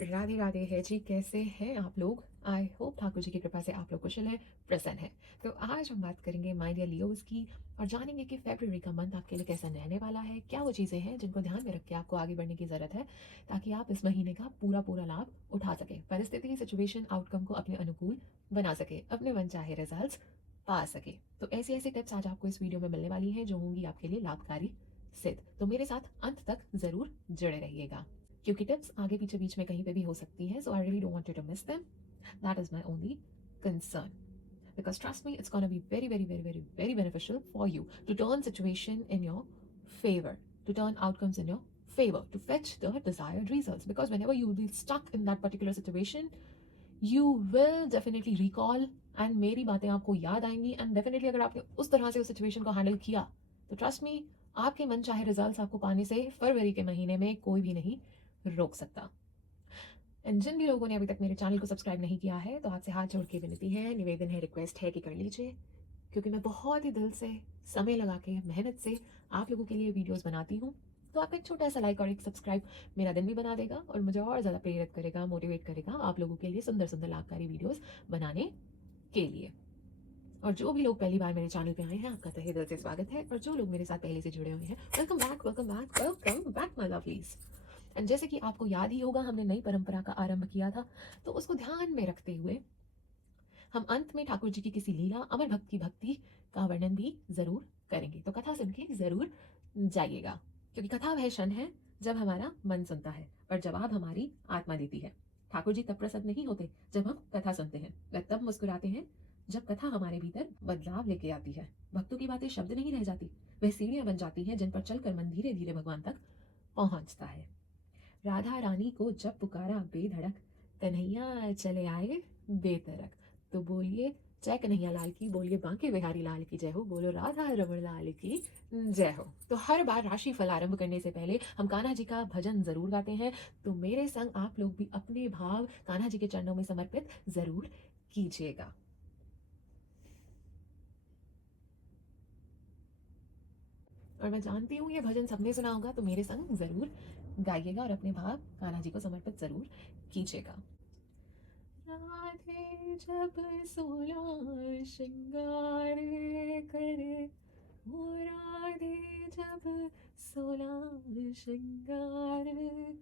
राधे राधे है जी, कैसे हैं आप लोग? आई होप ठाकुर जी की कृपा से आप लोग कुशल हैं, प्रसन्न हैं। तो आज हम बात करेंगे माय डियर लियोज़ की और जानेंगे कि फ़रवरी का मंथ आपके लिए कैसा रहने वाला है। क्या वो चीज़ें हैं जिनको ध्यान में रख के आपको आगे बढ़ने की ज़रूरत है, ताकि आप इस महीने का पूरा लाभ उठा सकें। परिस्थिति, सिचुएशन, आउटकम को अपने अनुकूल बना सकें, अपने मनचाहे रिजल्ट्स पा सकें। तो ऐसी-ऐसी टिप्स आज आपको इस वीडियो में मिलने वाली हैं, जो होंगी आपके लिए लाभकारी सिद्ध। तो मेरे साथ अंत तक ज़रूर जुड़े रहिएगा। क्योंकि टिप्स आगे पीछे बीच में कहीं पे भी हो सकती हैं, so I really don't want you to miss them. That is my only concern, because trust me, it's going to be very beneficial for you to turn situation in your favor, to turn outcomes in your favor, to fetch the desired results. Because whenever you will be stuck in that particular situation, you will definitely recall, and मेरी बातें आपको याद आएंगी, and definitely अगर आपने उस तरह से उस सिचुएशन को हैंडल किया तो ट्रस्ट मी, आपके मन चाहे रिजल्ट्स आपको पाने से फरवरी के महीने में कोई भी नहीं रोक सकता। एंड जिन भी लोगों ने अभी तक मेरे चैनल को सब्सक्राइब नहीं किया है, तो आपसे हाथ जोड़ के विनती है, निवेदन है, रिक्वेस्ट है कि कर लीजिए। क्योंकि मैं बहुत ही दिल से, समय लगा के, मेहनत से आप लोगों के लिए वीडियोस बनाती हूँ। तो आपका एक छोटा सा लाइक और एक सब्सक्राइब मेरा दिन भी बना देगा और मुझे और ज़्यादा प्रेरित करेगा, मोटिवेट करेगा आप लोगों के लिए सुंदर सुंदर लाभकारी वीडियोस बनाने के लिए। और जो भी लोग पहली बार मेरे चैनल पे आए हैं, आपका तहे दिल से स्वागत है। और जो लोग मेरे साथ पहले से जुड़े हुए हैं, welcome back, welcome back, welcome back my lovelies. And जैसे कि आपको याद ही होगा, हमने नई परंपरा का आरंभ किया था, तो उसको ध्यान में रखते हुए हम अंत में ठाकुर जी की किसी लीला, अमर भक्त की भक्ति का वर्णन भी जरूर करेंगे। तो कथा सुन के जरूर जाइएगा, क्योंकि कथा वह क्षण है जब हमारा मन सुनता है और जवाब हमारी आत्मा देती है। ठाकुर जी तब प्रसन्न नहीं होते जब हम कथा सुनते हैं, वह तब मुस्कुराते हैं जब कथा हमारे भीतर बदलाव लेके आती है। भक्तों की बातें शब्द नहीं रह जाती, वह सीढ़ियां बन जाती हैं जिन पर चलकर मन धीरे धीरे भगवान तक पहुंचता है। राधा रानी को जब पुकारा बेधड़क, कन्हैया चले आए बेतरक। तो बोलिए जय कन्हैया लाल की, बोलिए बांके बिहारी लाल की जय हो, बोलो राधा रमण लाल की जय हो। तो हर बार राशि फल आरंभ करने से पहले हम कान्हा जी का भजन जरूर गाते हैं। तो मेरे संग आप लोग भी अपने भाव कान्हा जी के चरणों में समर्पित जरूर कीजिएगा। और मैं जानती हूँ ये भजन सबने सुना होगा, तो मेरे संग जरूर गाइएगा और अपने भाव कान्हा जी को समर्पित जरूर कीजिएगा। राधे जब सोलह श्रृंगार करे, ओ राधे जब सोलह श्रृंगार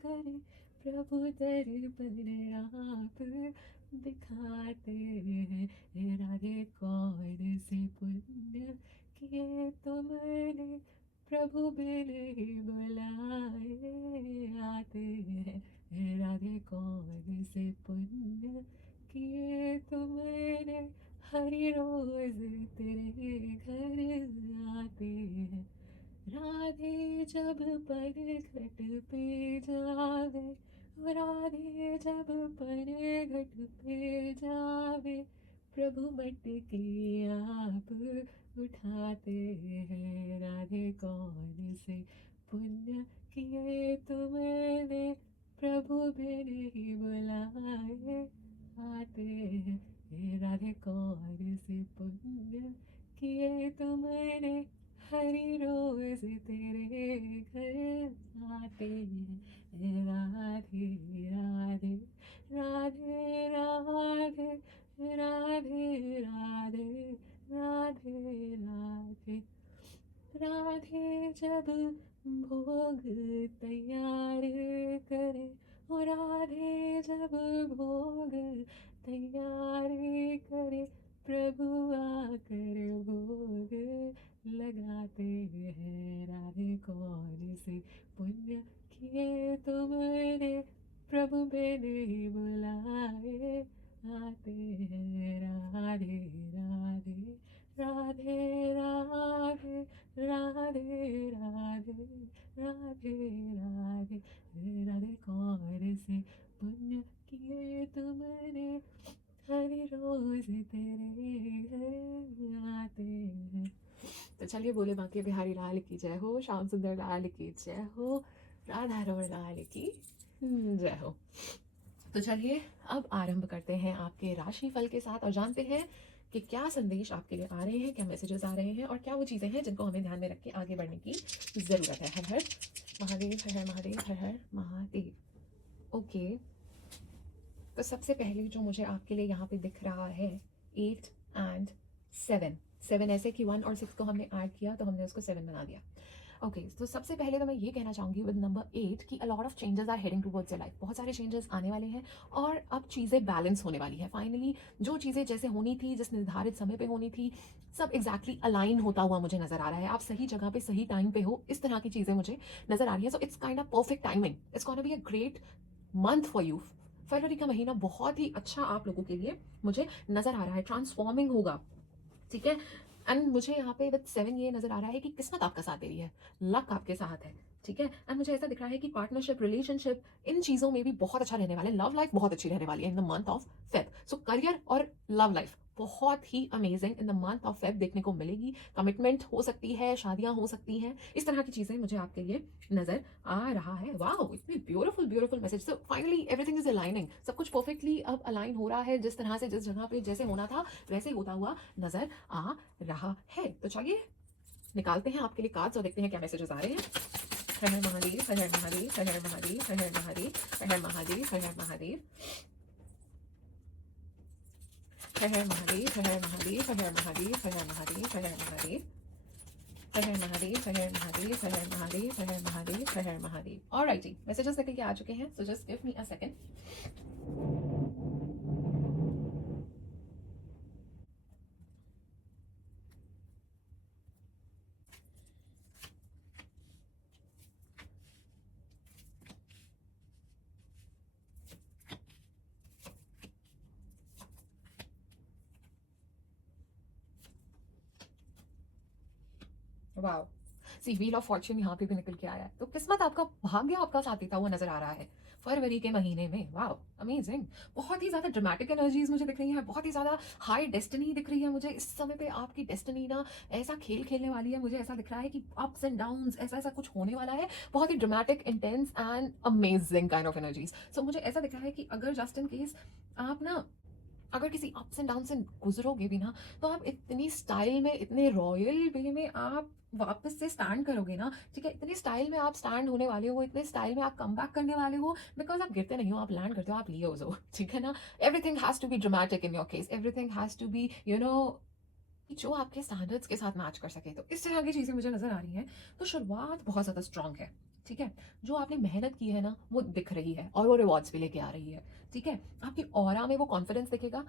करे, प्रभु दर्पण आप दिखाते हैं। राधे कौन से पुण्य किए तुमने, प्रभु बिन ही बुलाए आते हैं। राधे कौन से पुण्य किए तुमने, हरि रोज तेरे घर आते हैं। राधे जब पर घट पे जावे, राधे जब पर घट पे जावे, प्रभु मटकी आप उठाते हैं। राधे कौन से पुण्य किए तुमने, प्रभु बिन ही बुलाए आते हैं। राधे कौन से पुण्य किए तुमने, हरि रोज तेरे घर आते हैं। राधे राधे राधे राधे राधे राधे राधे राधे। राधे जब भोग तैयार करे, ओ राधे जब भोग तैयार करे, प्रभु आकर भोग लगाते हैं। राधे कौन से पुण्य किए तुमने, प्रभु बिन ही बुलाए आते हैं। राधे राधे राधे राधे राधे राधे राधे राधे। राधे कौन से पुण्य किए तुमने, हरि रोज तेरे घर आते हैं। तो चलिए, बोले बांके बिहारी लाल की जय हो, श्याम सुंदर लाल की जय हो, राधा रमण लाल की जय हो। तो चलिए अब आरंभ करते हैं आपके राशि फल के साथ और जानते हैं कि क्या संदेश आपके लिए आ रहे हैं, क्या मैसेजेस आ रहे हैं और क्या वो चीज़ें हैं जिनको हमें ध्यान में रख के आगे बढ़ने की ज़रूरत है। हर हर महादेव, हर हर महादेव, हर हर महादेव। ओके, तो सबसे पहले जो मुझे आपके लिए यहाँ पे दिख रहा है 8 एंड 7, 7 ऐसे कि 1 और 6 को हमने ऐड किया तो हमने उसको 7 बना दिया। ओके, तो सबसे पहले तो मैं ये कहना चाहूँगी विद नंबर 8 कि a lot of changes are heading towards your life. बहुत सारे चेंजेस आने वाले हैं और अब चीज़ें बैलेंस होने वाली है। फाइनली जो चीज़ें जैसे होनी थी, जिस निर्धारित समय पे होनी थी, सब एग्जैक्टली अलाइन होता हुआ मुझे नजर आ रहा है। आप सही जगह पे सही टाइम पे हो, इस तरह की चीज़ें मुझे नजर आ रही है। So it's kind of perfect timing, it's gonna be a great month for you. फरवरी का महीना बहुत ही अच्छा आप लोगों के लिए मुझे नजर आ रहा है, ट्रांसफॉर्मिंग होगा, ठीक है। एंड मुझे यहाँ पे विद 7 ये नजर आ रहा है कि किस्मत आपका साथ दे रही है, लक आपके साथ है, ठीक है। एंड मुझे ऐसा दिख रहा है कि पार्टनरशिप, रिलेशनशिप, इन चीज़ों में भी बहुत अच्छा रहने वाला है। लव लाइफ बहुत अच्छी रहने वाली है in the month of Feb. So career और लव लाइफ बहुत ही amazing in the month of Feb देखने को मिलेगी। कमिटमेंट हो सकती है, शादियां हो सकती हैं, इस तरह की चीज़ें मुझे आपके लिए नजर आ रहा है। वाओ, इतनी beautiful beautiful message. So finally everything is aligning, सब कुछ परफेक्टली अब अलाइन हो रहा है, जिस तरह से जिस जगह पे जैसे होना था वैसे होता हुआ नजर आ रहा है। तो चलिए निकालते हैं आपके लिए कार्ड्स और देखते हैं क्या मैसेजेस आ रहे हैं। हर हर महादेव, हर हर महादेव, हर हर महादेव, हर हर महादेव, हर हर महादेव, हर हर महादेव, हर हर महादेव, हर हर महादेव, हर हर महादेव, हर हर महादेव, हर हर महादेव, हर हर महादेव, हर हर महादेव, हर हर महादेव, हर हर महादेव, हर हर महादेव। ऑलराइट जी, मैसेजेस निकल के आ चुके हैं, so just give me a second. Wow, see wheel of Fortune यहाँ पे भी निकल के आया है। तो किस्मत आपका, भाग्य आपका साथ देता हुआ नजर आ रहा है फरवरी के महीने में। Wow, amazing. बहुत ही ज्यादा ड्रामेटिक एनर्जीज मुझे दिख रही है, बहुत ही ज्यादा हाई डेस्टिनी दिख रही है मुझे इस समय पे। आपकी डेस्टिनी ना ऐसा खेल खेलने वाली है, मुझे ऐसा दिख रहा है कि अप्स एंड डाउन्स, ऐसा ऐसा कुछ होने वाला है। बहुत ही dramatic, intense and amazing kind of energies. So मुझे ऐसा दिख रहा है कि अगर जस्ट इन केस आप ना, अगर किसी अप्स एंड डाउन से गुजरोगे भी ना, तो आप इतनी स्टाइल में, इतने रॉयल वे में आप वापस से स्टैंड करोगे ना, ठीक है। इतनी स्टाइल में आप स्टैंड होने वाले हो, इतने स्टाइल में आप कम बैक करने वाले हो, बिकॉज आप गिरते नहीं हो, आप लैंड करते हो, आप लियोज हो, ठीक है ना। Everything has to be dramatic in your case, everything has to be जो आपके स्टैंडर्ड्स के साथ मैच कर सके। तो इस तरह की चीज़ें मुझे नजर आ रही हैं। तो शुरुआत बहुत ज़्यादा स्ट्रांग है, ठीक है। जो आपने मेहनत की है ना वो दिख रही है और वो रिवॉर्ड्स भी लेके आ रही है, ठीक है। आपकी ऑरा में वो कॉन्फिडेंस दिखेगा।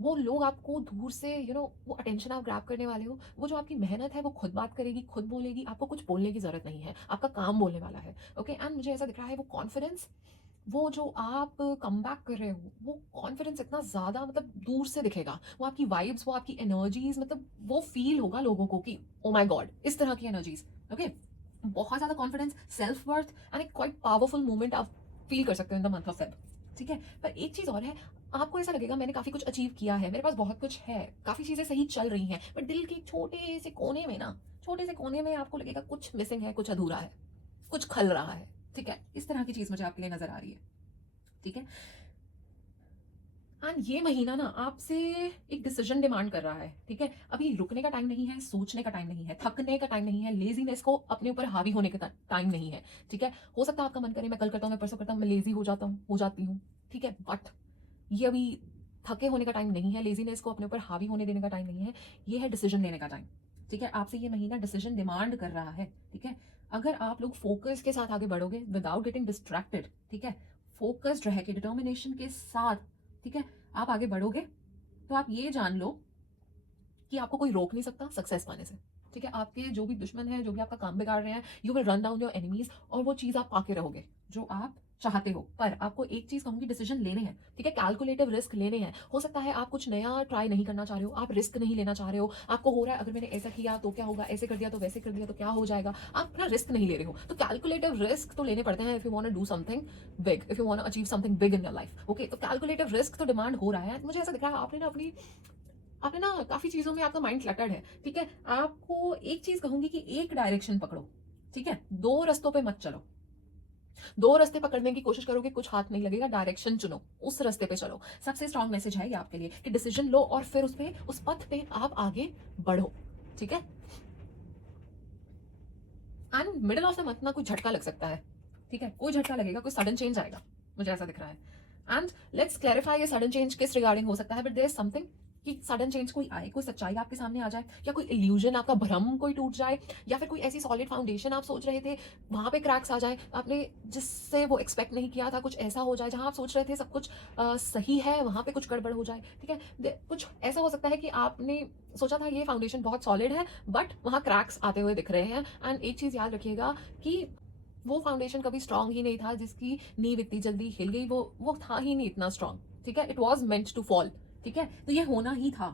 वो लोग आपको दूर से वो अटेंशन आप ग्रैब करने वाले हो, वो जो आपकी मेहनत है वो खुद बात करेगी, खुद बोलेगी, आपको कुछ बोलने की जरूरत नहीं है, आपका काम बोलने वाला है। ओके, एंड मुझे ऐसा दिख रहा है वो कॉन्फिडेंस, वो जो आप कम बैक कर रहे हो, वो कॉन्फिडेंस इतना ज़्यादा मतलब दूर से दिखेगा। वो आपकी वाइब्स, वो आपकी एनर्जीज, मतलब वो फील होगा लोगों को कि ओ माय गॉड, इस तरह की एनर्जीज। ओके, बहुत ज़्यादा कॉन्फिडेंस, सेल्फ वर्थ एंड एक क्वाइट पावरफुल मूवमेंट आप फील कर सकते हो इन द मंथ ऑफ फेब, ठीक है। पर एक चीज़ और है, आपको ऐसा लगेगा मैंने काफ़ी कुछ अचीव किया है, मेरे पास बहुत कुछ है, काफ़ी चीज़ें सही चल रही हैं, पर दिल के एक छोटे से कोने में ना, छोटे से कोने में आपको लगेगा कुछ मिसिंग है, कुछ अधूरा है, कुछ खल रहा है, ठीक है। इस तरह की चीज़ मुझे आपके लिए नजर आ रही है, ठीक है। एंड ये महीना ना आपसे एक डिसीजन डिमांड कर रहा है, ठीक है। अभी रुकने का टाइम नहीं है, सोचने का टाइम नहीं है, थकने का टाइम नहीं है, लेजीनेस को अपने ऊपर हावी होने का टाइम नहीं है, ठीक है। हो सकता है आपका मन करे मैं कल करता हूँ, मैं परसों करता हूँ, मैं लेजी हो जाता हूँ, हो जाती हूँ, ठीक है। बट ये अभी थके होने का टाइम नहीं है, लेजीनेस को अपने ऊपर हावी होने देने का टाइम नहीं है, ये है डिसीजन लेने का टाइम, ठीक है। आपसे ये महीना डिसीजन डिमांड कर रहा है, ठीक है। अगर आप लोग फोकस के साथ आगे बढ़ोगे विदाउट गेटिंग डिस्ट्रैक्टेड, ठीक है, फोकस्ड रह के डिटर्मिनेशन के साथ, ठीक है, आप आगे बढ़ोगे, तो आप ये जान लो कि आपको कोई रोक नहीं सकता सक्सेस पाने से, ठीक है। आपके जो भी दुश्मन है, जो भी आपका काम बिगाड़ रहे हैं, you will run down your enemies, और वो चीज़ आप पाके रहोगे जो आप चाहते हो। पर आपको एक चीज कहूंगी, डिसीजन लेने हैं, ठीक है, कैलकुलेटिव रिस्क लेने हैं। हो सकता है आप कुछ नया ट्राई नहीं करना चाह रहे हो, आप रिस्क नहीं लेना चाह रहे हो, आपको हो रहा है अगर मैंने ऐसा किया तो क्या होगा, ऐसे कर दिया तो वैसे कर दिया तो क्या हो जाएगा, आप अपना रिस्क नहीं ले रहे हो। तो कैलकुलेटिव रिस्क तो लेने पड़ते हैं if you want to do something big, if you want to achieve something big in your life. Okay, तो कैलकुलेटिव रिस्क तो डिमांड हो रहा है। मुझे ऐसा दिख रहा है आपने ना काफी चीजों में आपका माइंड क्लटर्ड है, ठीक है। आपको एक चीज कहूंगी कि एक डायरेक्शन पकड़ो, ठीक है, दो रस्तों पे मत चलो। दो रास्ते पकड़ने की कोशिश करोगे कुछ हाथ नहीं लगेगा, डायरेक्शन चुनो, उस रास्ते पे चलो। सबसे स्ट्रांग मैसेज है ये आपके लिए कि डिसीजन लो और फिर उस पथ पे आप आगे बढ़ो, ठीक है। And middle of the month ना कोई झटका लग सकता है, ठीक है, कोई झटका लगेगा, कोई सडन चेंज आएगा, मुझे ऐसा दिख रहा है। एंड लेट्स क्लैरिफाई ये सडन चेंज किस रिगार्डिंग हो सकता है, बट देयर इज समथिंग कि सडन चेंज कोई आए, कोई सच्चाई आपके सामने आ जाए, या कोई इल्यूजन, आपका भ्रम कोई टूट जाए, या फिर कोई ऐसी सॉलिड फाउंडेशन आप सोच रहे थे वहां पे क्रैक्स आ जाए, आपने जिससे वो एक्सपेक्ट नहीं किया था कुछ ऐसा हो जाए, जहां आप सोच रहे थे सब कुछ सही है वहां पे कुछ गड़बड़ हो जाए। ठीक है, कुछ ऐसा हो सकता है कि आपने सोचा था ये फाउंडेशन बहुत सॉलिड है, बट वहां क्रैक्स आते हुए दिख रहे हैं। एंड एक चीज याद रखिएगा कि वो फाउंडेशन कभी स्ट्रांग ही नहीं था, जिसकी नींव इतनी जल्दी हिल गई, वो था ही नहीं इतना स्ट्रांग। ठीक है, it was meant to fall. ठीक है, तो ये होना ही था।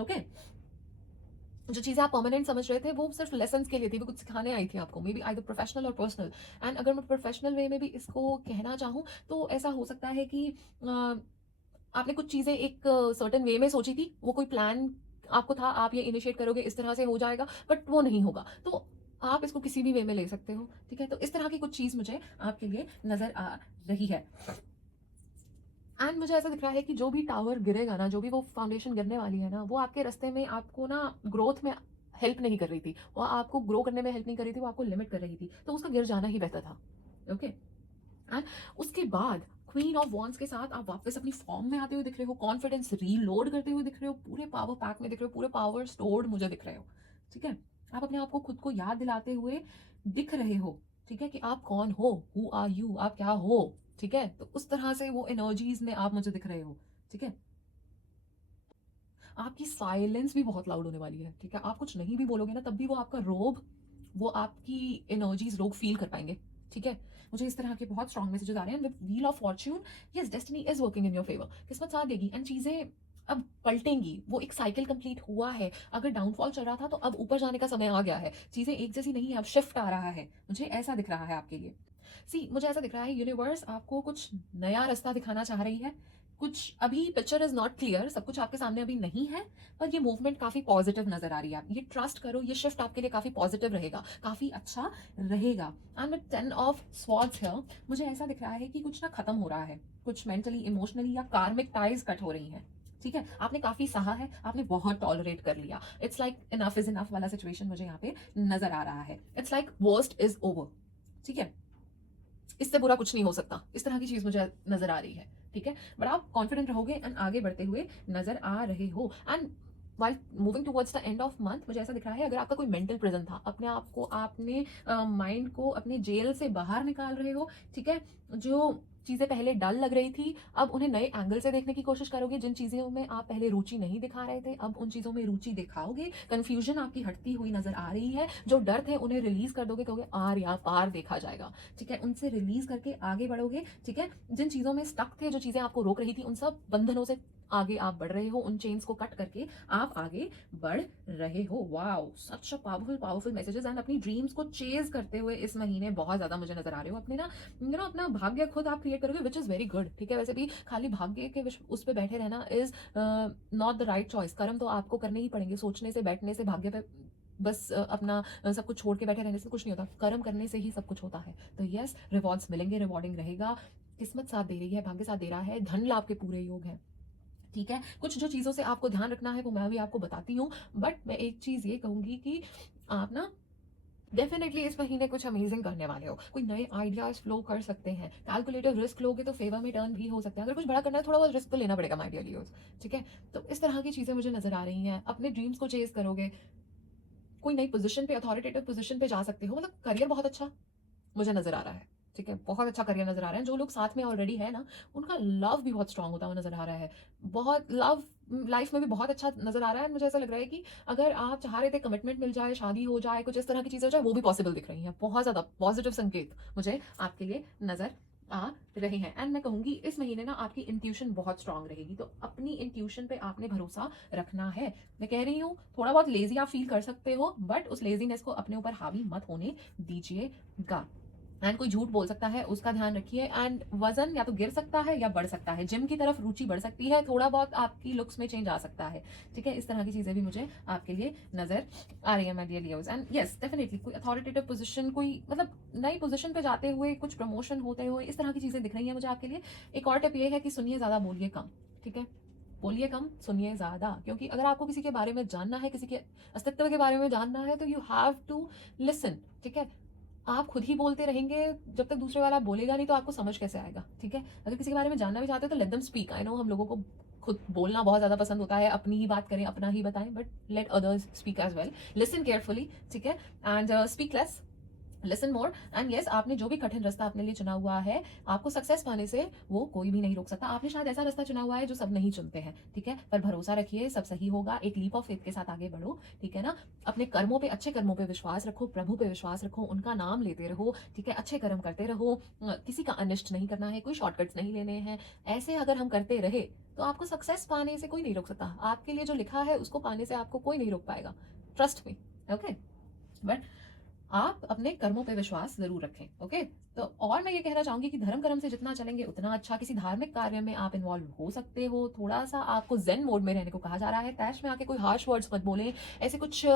ओके, जो चीजें आप परमानेंट समझ रहे थे वो सिर्फ लेसन के लिए थी, वो कुछ सिखाने आई थी आपको, मे बी आइदर प्रोफेशनल और पर्सनल। एंड अगर मैं प्रोफेशनल वे में भी इसको कहना चाहूँ तो ऐसा हो सकता है कि आपने कुछ चीजें एक सर्टेन वे में सोची थी, वो कोई प्लान आपको था, आप ये इनिशिएट करोगे इस तरह से हो जाएगा, बट वो नहीं होगा, तो आप इसको किसी भी वे में ले सकते हो। ठीक है, तो इस तरह की कुछ चीज मुझे आपके लिए नजर आ रही है। एंड मुझे ऐसा दिख रहा है कि जो भी टावर गिरेगा ना, जो भी वो फाउंडेशन गिरने वाली है ना, वो आपके रास्ते में आपको ना ग्रोथ में हेल्प नहीं कर रही थी, वो आपको ग्रो करने में हेल्प नहीं कर रही थी, वो आपको लिमिट कर रही थी, तो उसका गिर जाना ही बेहतर था। ओके, एंड उसके बाद क्वीन ऑफ वॉन्ड्स के साथ आप वापस अपनी फॉर्म में आते हुए दिख रहे हो, कॉन्फिडेंस रीलोड करते हुए दिख रहे हो, पूरे पावर पैक में दिख रहे हो, पूरे पावर स्टोर्ड मुझे दिख रहे हो। ठीक है, आप अपने आप को खुद को याद दिलाते हुए दिख रहे हो। ठीक है, कि आप कौन हो, हु आर यू, आप क्या हो। ठीक है, तो उस तरह से वो एनर्जीज में आप मुझे दिख रहे हो। ठीक है, आपकी साइलेंस भी बहुत लाउड होने वाली है। ठीक है, आप कुछ नहीं भी बोलोगे ना, तब भी वो आपका रोब, वो आपकी एनर्जीज लोग फील कर पाएंगे। ठीक है, मुझे इस तरह के बहुत स्ट्रॉन्ग मैसेजेस आ रहे हैं with wheel of Fortune. Yes, destiny is working in your favour, किस्मत साथ देगी एंड चीजें अब पलटेंगी। वो एक साइकिल कंप्लीट हुआ है, अगर डाउनफॉल चल रहा था तो अब ऊपर जाने का समय आ गया है। चीजें एक जैसी नहीं है, अब शिफ्ट आ रहा है, मुझे ऐसा दिख रहा है आपके लिए। सी, मुझे ऐसा दिख रहा है यूनिवर्स आपको कुछ नया रास्ता दिखाना चाह रही है। कुछ अभी पिक्चर इज नॉट क्लियर, सब कुछ आपके सामने अभी नहीं है, पर ये मूवमेंट काफी पॉजिटिव नजर आ रही है। आप ये ट्रस्ट करो, ये शिफ्ट आपके लिए काफी पॉजिटिव रहेगा, काफी अच्छा रहेगा। And with 10 of swords here, मुझे ऐसा दिख रहा है कि कुछ ना खत्म हो रहा है, कुछ मेंटली, इमोशनली या कार्मिक टाइज कट हो रही हैं। ठीक है, आपने काफी सहा है, आपने बहुत टॉलरेट कर लिया। It's like enough is enough वाला सिचुएशन मुझे यहाँ पे नजर आ रहा है। It's like worst is over. ठीक है, इससे बुरा कुछ नहीं हो सकता, इस तरह की चीज मुझे नजर आ रही है। ठीक है, बट आप कॉन्फिडेंट रहोगे एंड आगे बढ़ते हुए नजर आ रहे हो। And while moving towards the end of month, मुझे ऐसा दिख रहा है अगर आपका कोई मेंटल प्रिजन था, अपने आप को, आपने माइंड को अपने जेल से बाहर निकाल रहे हो। ठीक है, जो चीजें पहले डल लग रही थी, अब उन्हें नए एंगल से देखने की कोशिश करोगे। जिन चीजों में आप पहले रुचि नहीं दिखा रहे थे, अब उन चीजों में रुचि दिखाओगे। कंफ्यूजन आपकी हटती हुई नजर आ रही है, जो डर थे उन्हें रिलीज कर दोगे, कहोगे आर या पार देखा जाएगा। ठीक है, उनसे रिलीज करके आगे बढ़ोगे। ठीक है, जिन चीजों में स्टक थे, जो चीजें आपको रोक रही थी, उन सब बंधनों से आगे आप बढ़ रहे हो, उन चेन्स को कट करके आप आगे बढ़ रहे हो। Wow, such a powerful powerful messages. And अपनी ड्रीम्स को चेज करते हुए इस महीने बहुत ज्यादा मुझे नजर आ रहे हो। अपने ना अपना भाग्य खुद आप क्रिएट करोगे, विच इज वेरी गुड। ठीक है, वैसे भी खाली भाग्य के उस पर बैठे रहना is not the right choice. कर्म तो आपको करने ही पड़ेंगे, सोचने से बैठने से भाग्य पे बस अपना सब कुछ छोड़ के बैठे रहने से कुछ नहीं होता, कर्म करने से ही सब कुछ होता है। तो यस, रिवॉर्ड्स मिलेंगे, रिवॉर्डिंग रहेगा, किस्मत साथ दे रही है, भाग्य साथ दे रहा है, धन लाभ के पूरे योग है। ठीक है, कुछ जो चीजों से आपको ध्यान रखना है वो मैं भी आपको बताती हूँ, बट मैं एक चीज ये कहूंगी कि आप ना डेफिनेटली इस महीने कुछ अमेजिंग करने वाले हो, कोई नए आइडियाज फ्लो कर सकते हैं। कैलकुलेटिव रिस्क लोगे तो फेवर में टर्न भी हो सकता है। अगर कुछ बड़ा करना है, थोड़ा बहुत रिस्क तो लेना पड़ेगा माय डियर लियोस। ठीक है, तो इस तरह की चीजें मुझे नजर आ रही हैं। अपने ड्रीम्स को चेज करोगे, कोई नई पोजीशन पे, अथॉरिटेटिव पोजीशन पे जा सकते हो, मतलब करियर बहुत अच्छा मुझे नजर आ रहा है। ठीक है, बहुत अच्छा करियर नजर आ रहा है। जो लोग साथ में ऑलरेडी है ना, उनका लव भी बहुत स्ट्रांग होता हुआ नजर आ रहा है। बहुत लव लाइफ में भी बहुत अच्छा नजर आ रहा है। मुझे ऐसा लग रहा है कि अगर आप चाह रहे थे कमिटमेंट मिल जाए, शादी हो जाए, कुछ इस तरह की चीजें हो जाए, वो भी पॉसिबल दिख रही हैं। बहुत ज्यादा पॉजिटिव संकेत मुझे आपके लिए नजर आ रहे हैं। एंड मैं कहूंगी इस महीने ना आपकी इंट्यूशन बहुत स्ट्रांग रहेगी, तो अपनी इंट्यूशन पे आपने भरोसा रखना है। मैं कह रही हूँ थोड़ा बहुत लेजी आप फील कर सकते हो, बट उस लेजीनेस को अपने ऊपर हावी मत होने दीजिएगा। एंड कोई झूठ बोल सकता है, उसका ध्यान रखिए। एंड वजन या तो गिर सकता है या बढ़ सकता है, जिम की तरफ रुचि बढ़ सकती है, थोड़ा बहुत आपकी लुक्स में चेंज आ सकता है। ठीक है, इस तरह की चीजें भी मुझे आपके लिए नजर आ रही है my dear Leos. And yes, definitely कोई अथॉरिटेटिव पोजीशन, कोई मतलब नई पोजीशन पे जाते हुए, कुछ प्रमोशन होते हुए, इस तरह की चीजें दिख रही हैं मुझे आपके लिए। एक और टिप ये है कि सुनिए ज्यादा, बोलिए कम। ठीक है, बोलिए कम, सुनिए ज्यादा, क्योंकि अगर आपको किसी के बारे में जानना है, किसी के अस्तित्व के बारे में जानना है, तो यू हैव टू लिसन। ठीक है, आप खुद ही बोलते रहेंगे, जब तक दूसरे वाला बोलेगा नहीं तो आपको समझ कैसे आएगा, ठीक है? अगर किसी के बारे में जानना भी चाहते हो तो let them speak. I know हम लोगों को खुद बोलना बहुत ज़्यादा पसंद होता है, अपनी ही बात करें, अपना ही बताएं, but let others speak as well. Listen carefully, ठीक है? And speak less, listen more. And yes, आपने जो भी कठिन रास्ता अपने लिए चुना हुआ है, आपको सक्सेस पाने से वो कोई भी नहीं रोक सकता। आपने शायद ऐसा रास्ता चुना हुआ है जो सब नहीं चुनते हैं, ठीक है? पर भरोसा रखिए, सब सही होगा। एक लीप ऑफ फेथ के साथ आगे बढ़ो, ठीक है ना? अपने कर्मों पे, अच्छे कर्मों पे विश्वास रखो, प्रभु पे विश्वास रखो, उनका नाम लेते रहो, ठीक है? अच्छे कर्म करते रहो, किसी का अनिष्ट नहीं करना है, कोई शॉर्टकट्स नहीं लेने हैं। ऐसे अगर हम करते रहे तो आपको सक्सेस पाने से कोई नहीं रोक सकता। आपके लिए जो लिखा है उसको पाने से आपको कोई नहीं रोक पाएगा, ट्रस्ट मी, ओके? बट आप अपने कर्मों पे विश्वास जरूर रखें, ओके? तो और मैं ये कहना चाहूंगी कि धर्म कर्म से जितना चलेंगे उतना अच्छा। किसी धार्मिक कार्य में आप इन्वॉल्व हो सकते हो। थोड़ा सा आपको जेन मोड में रहने को कहा जा रहा है। तैश में आके कोई हार्श वर्ड्स मत बोलें, ऐसे कुछ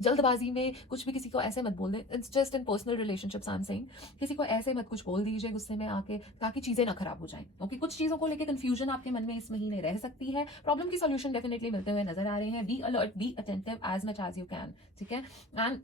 जल्दबाजी में कुछ भी किसी को ऐसे मत बोल दें। It's just in personal relationships I am saying, किसी को ऐसे मत कुछ बोल दीजिए गुस्से में आके, ताकि चीजें ना खराब हो जाएं, ओके? कुछ चीजों को लेकर कंफ्यूजन आपके मन में इस महीने रह सकती है। प्रॉब्लम की सोल्यूशन डेफिनेटली मिलते हुए नजर आ रहे हैं। Be alert, be attentive as much as you can, ठीक है? एंड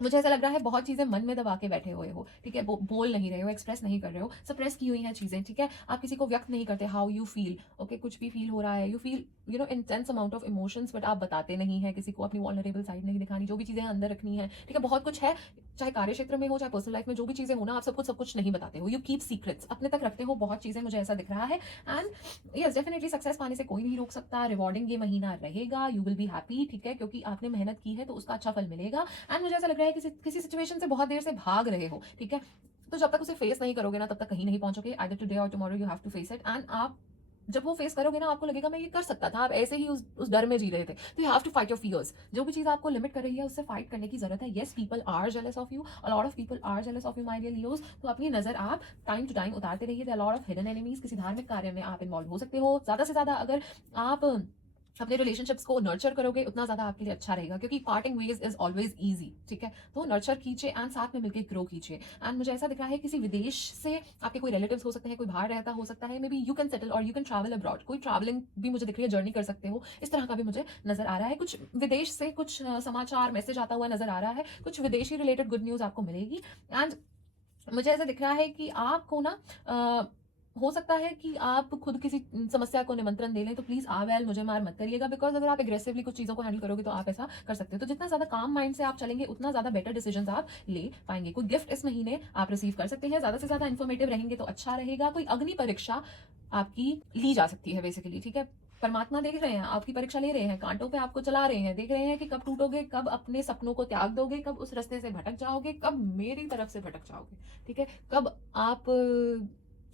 मुझे ऐसा लग रहा है बहुत चीजें मन में दबा के बैठे हुए हो, ठीक है? बोल नहीं रहे हो, एक्सप्रेस नहीं कर रहे हो, सप्रेस की हुई हैं चीजें, ठीक है? आप किसी को व्यक्त नहीं करते हाउ यू फील, ओके? कुछ भी फील हो रहा है, you feel intense amount of emotions, but आप बताते नहीं है किसी को, अपनी वल्नरेबल साइड नहीं दिखानी, जो भी चीजें अंदर रखनी है, ठीक है? बहुत कुछ है, चाहे कार्य क्षेत्र में हो चाहे पर्सनल लाइफ में, जो भी चीजें हो ना, आप सब कुछ नहीं बताते हो। यू कीप सीक्रेट्स, अपने तक रखते हो बहुत चीजें, मुझे ऐसा दिख रहा है। एंड यस, डेफिनेटली सक्सेस पाने से कोई नहीं रोक सकता। रिवॉर्डिंग ये महीना रहेगा, यू विल बी हैप्पी, ठीक है? क्योंकि आपने मेहनत की है तो उसका अच्छा फल मिलेगा। एंड मुझे ऐसा लग रहा है कि किसी सिचुएशन से बहुत देर से भाग रहे हो, ठीक है? तो जब तक उसे फेस नहीं करोगे ना, तब तक कहीं नहीं पहुंचोगे। आइदर टुडे और tomorrow you have to face it. And आप जब वो फेस करोगे ना, आपको लगेगा मैं ये कर सकता था। आप ऐसे ही उस डर में जी रहे थे। तो you have to fight your fears. जो भी चीज आपको लिमिट कर रही है उससे फाइट करने की जरूरत है। Yes, people are jealous of you, a lot of people are jealous of you my dear Leos. तो अपनी नजर आप टाइम टू टाइम उतारते रहिए। There are lot of hidden enemies. किसी धार्मिक कार्य में आप इन्वॉल्व हो सकते हो। ज्यादा से ज्यादा अगर आप अपने रिलेशनशिप्स को नर्चर करोगे उतना ज्यादा आपके लिए अच्छा रहेगा, क्योंकि parting ways is always easy, ठीक है? तो नर्चर कीजिए एंड साथ में मिलकर ग्रो कीजिए। एंड मुझे ऐसा दिख रहा है किसी विदेश से आपके कोई रिलेटिव्स हो सकते हैं, कोई बाहर रहता हो सकता है। Maybe you can settle और यू कैन ट्रैवल अब्रॉड। कोई ट्रैवलिंग भी मुझे दिख रही है, जर्नी कर सकते हो, इस तरह का भी मुझे नजर आ रहा है। कुछ विदेश से कुछ समाचार मैसेज आता हुआ नजर आ रहा है, कुछ विदेशी रिलेटेड गुड न्यूज आपको मिलेगी। एंड मुझे ऐसा दिख रहा है कि आपको ना हो सकता है कि आप खुद किसी समस्या को निमंत्रण दे लें, तो प्लीज आवेल मुझे मार मत करिएगा, बिकॉज अगर आप एग्रेसिवली कुछ चीजों को हैंडल करोगे तो आप ऐसा कर सकते हो। तो जितना ज्यादा काम माइंड से आप चलेंगे उतना ज्यादा बेटर डिसीजन आप ले पाएंगे। कोई गिफ्ट इस महीने आप रिसीव कर सकते हैं। ज्यादा से ज्यादा इन्फॉर्मेटिव रहेंगे तो अच्छा रहेगा। कोई अग्नि परीक्षा आपकी ली जा सकती है बेसिकली, ठीक है? परमात्मा देख रहे हैं, आपकी परीक्षा ले रहे हैं, कांटों पे आपको चला रहे हैं, देख रहे हैं कि कब टूटोगे, कब अपने सपनों को त्याग दोगे, कब उस रास्ते से भटक जाओगे, कब मेरी तरफ से भटक जाओगे, ठीक है? कब आप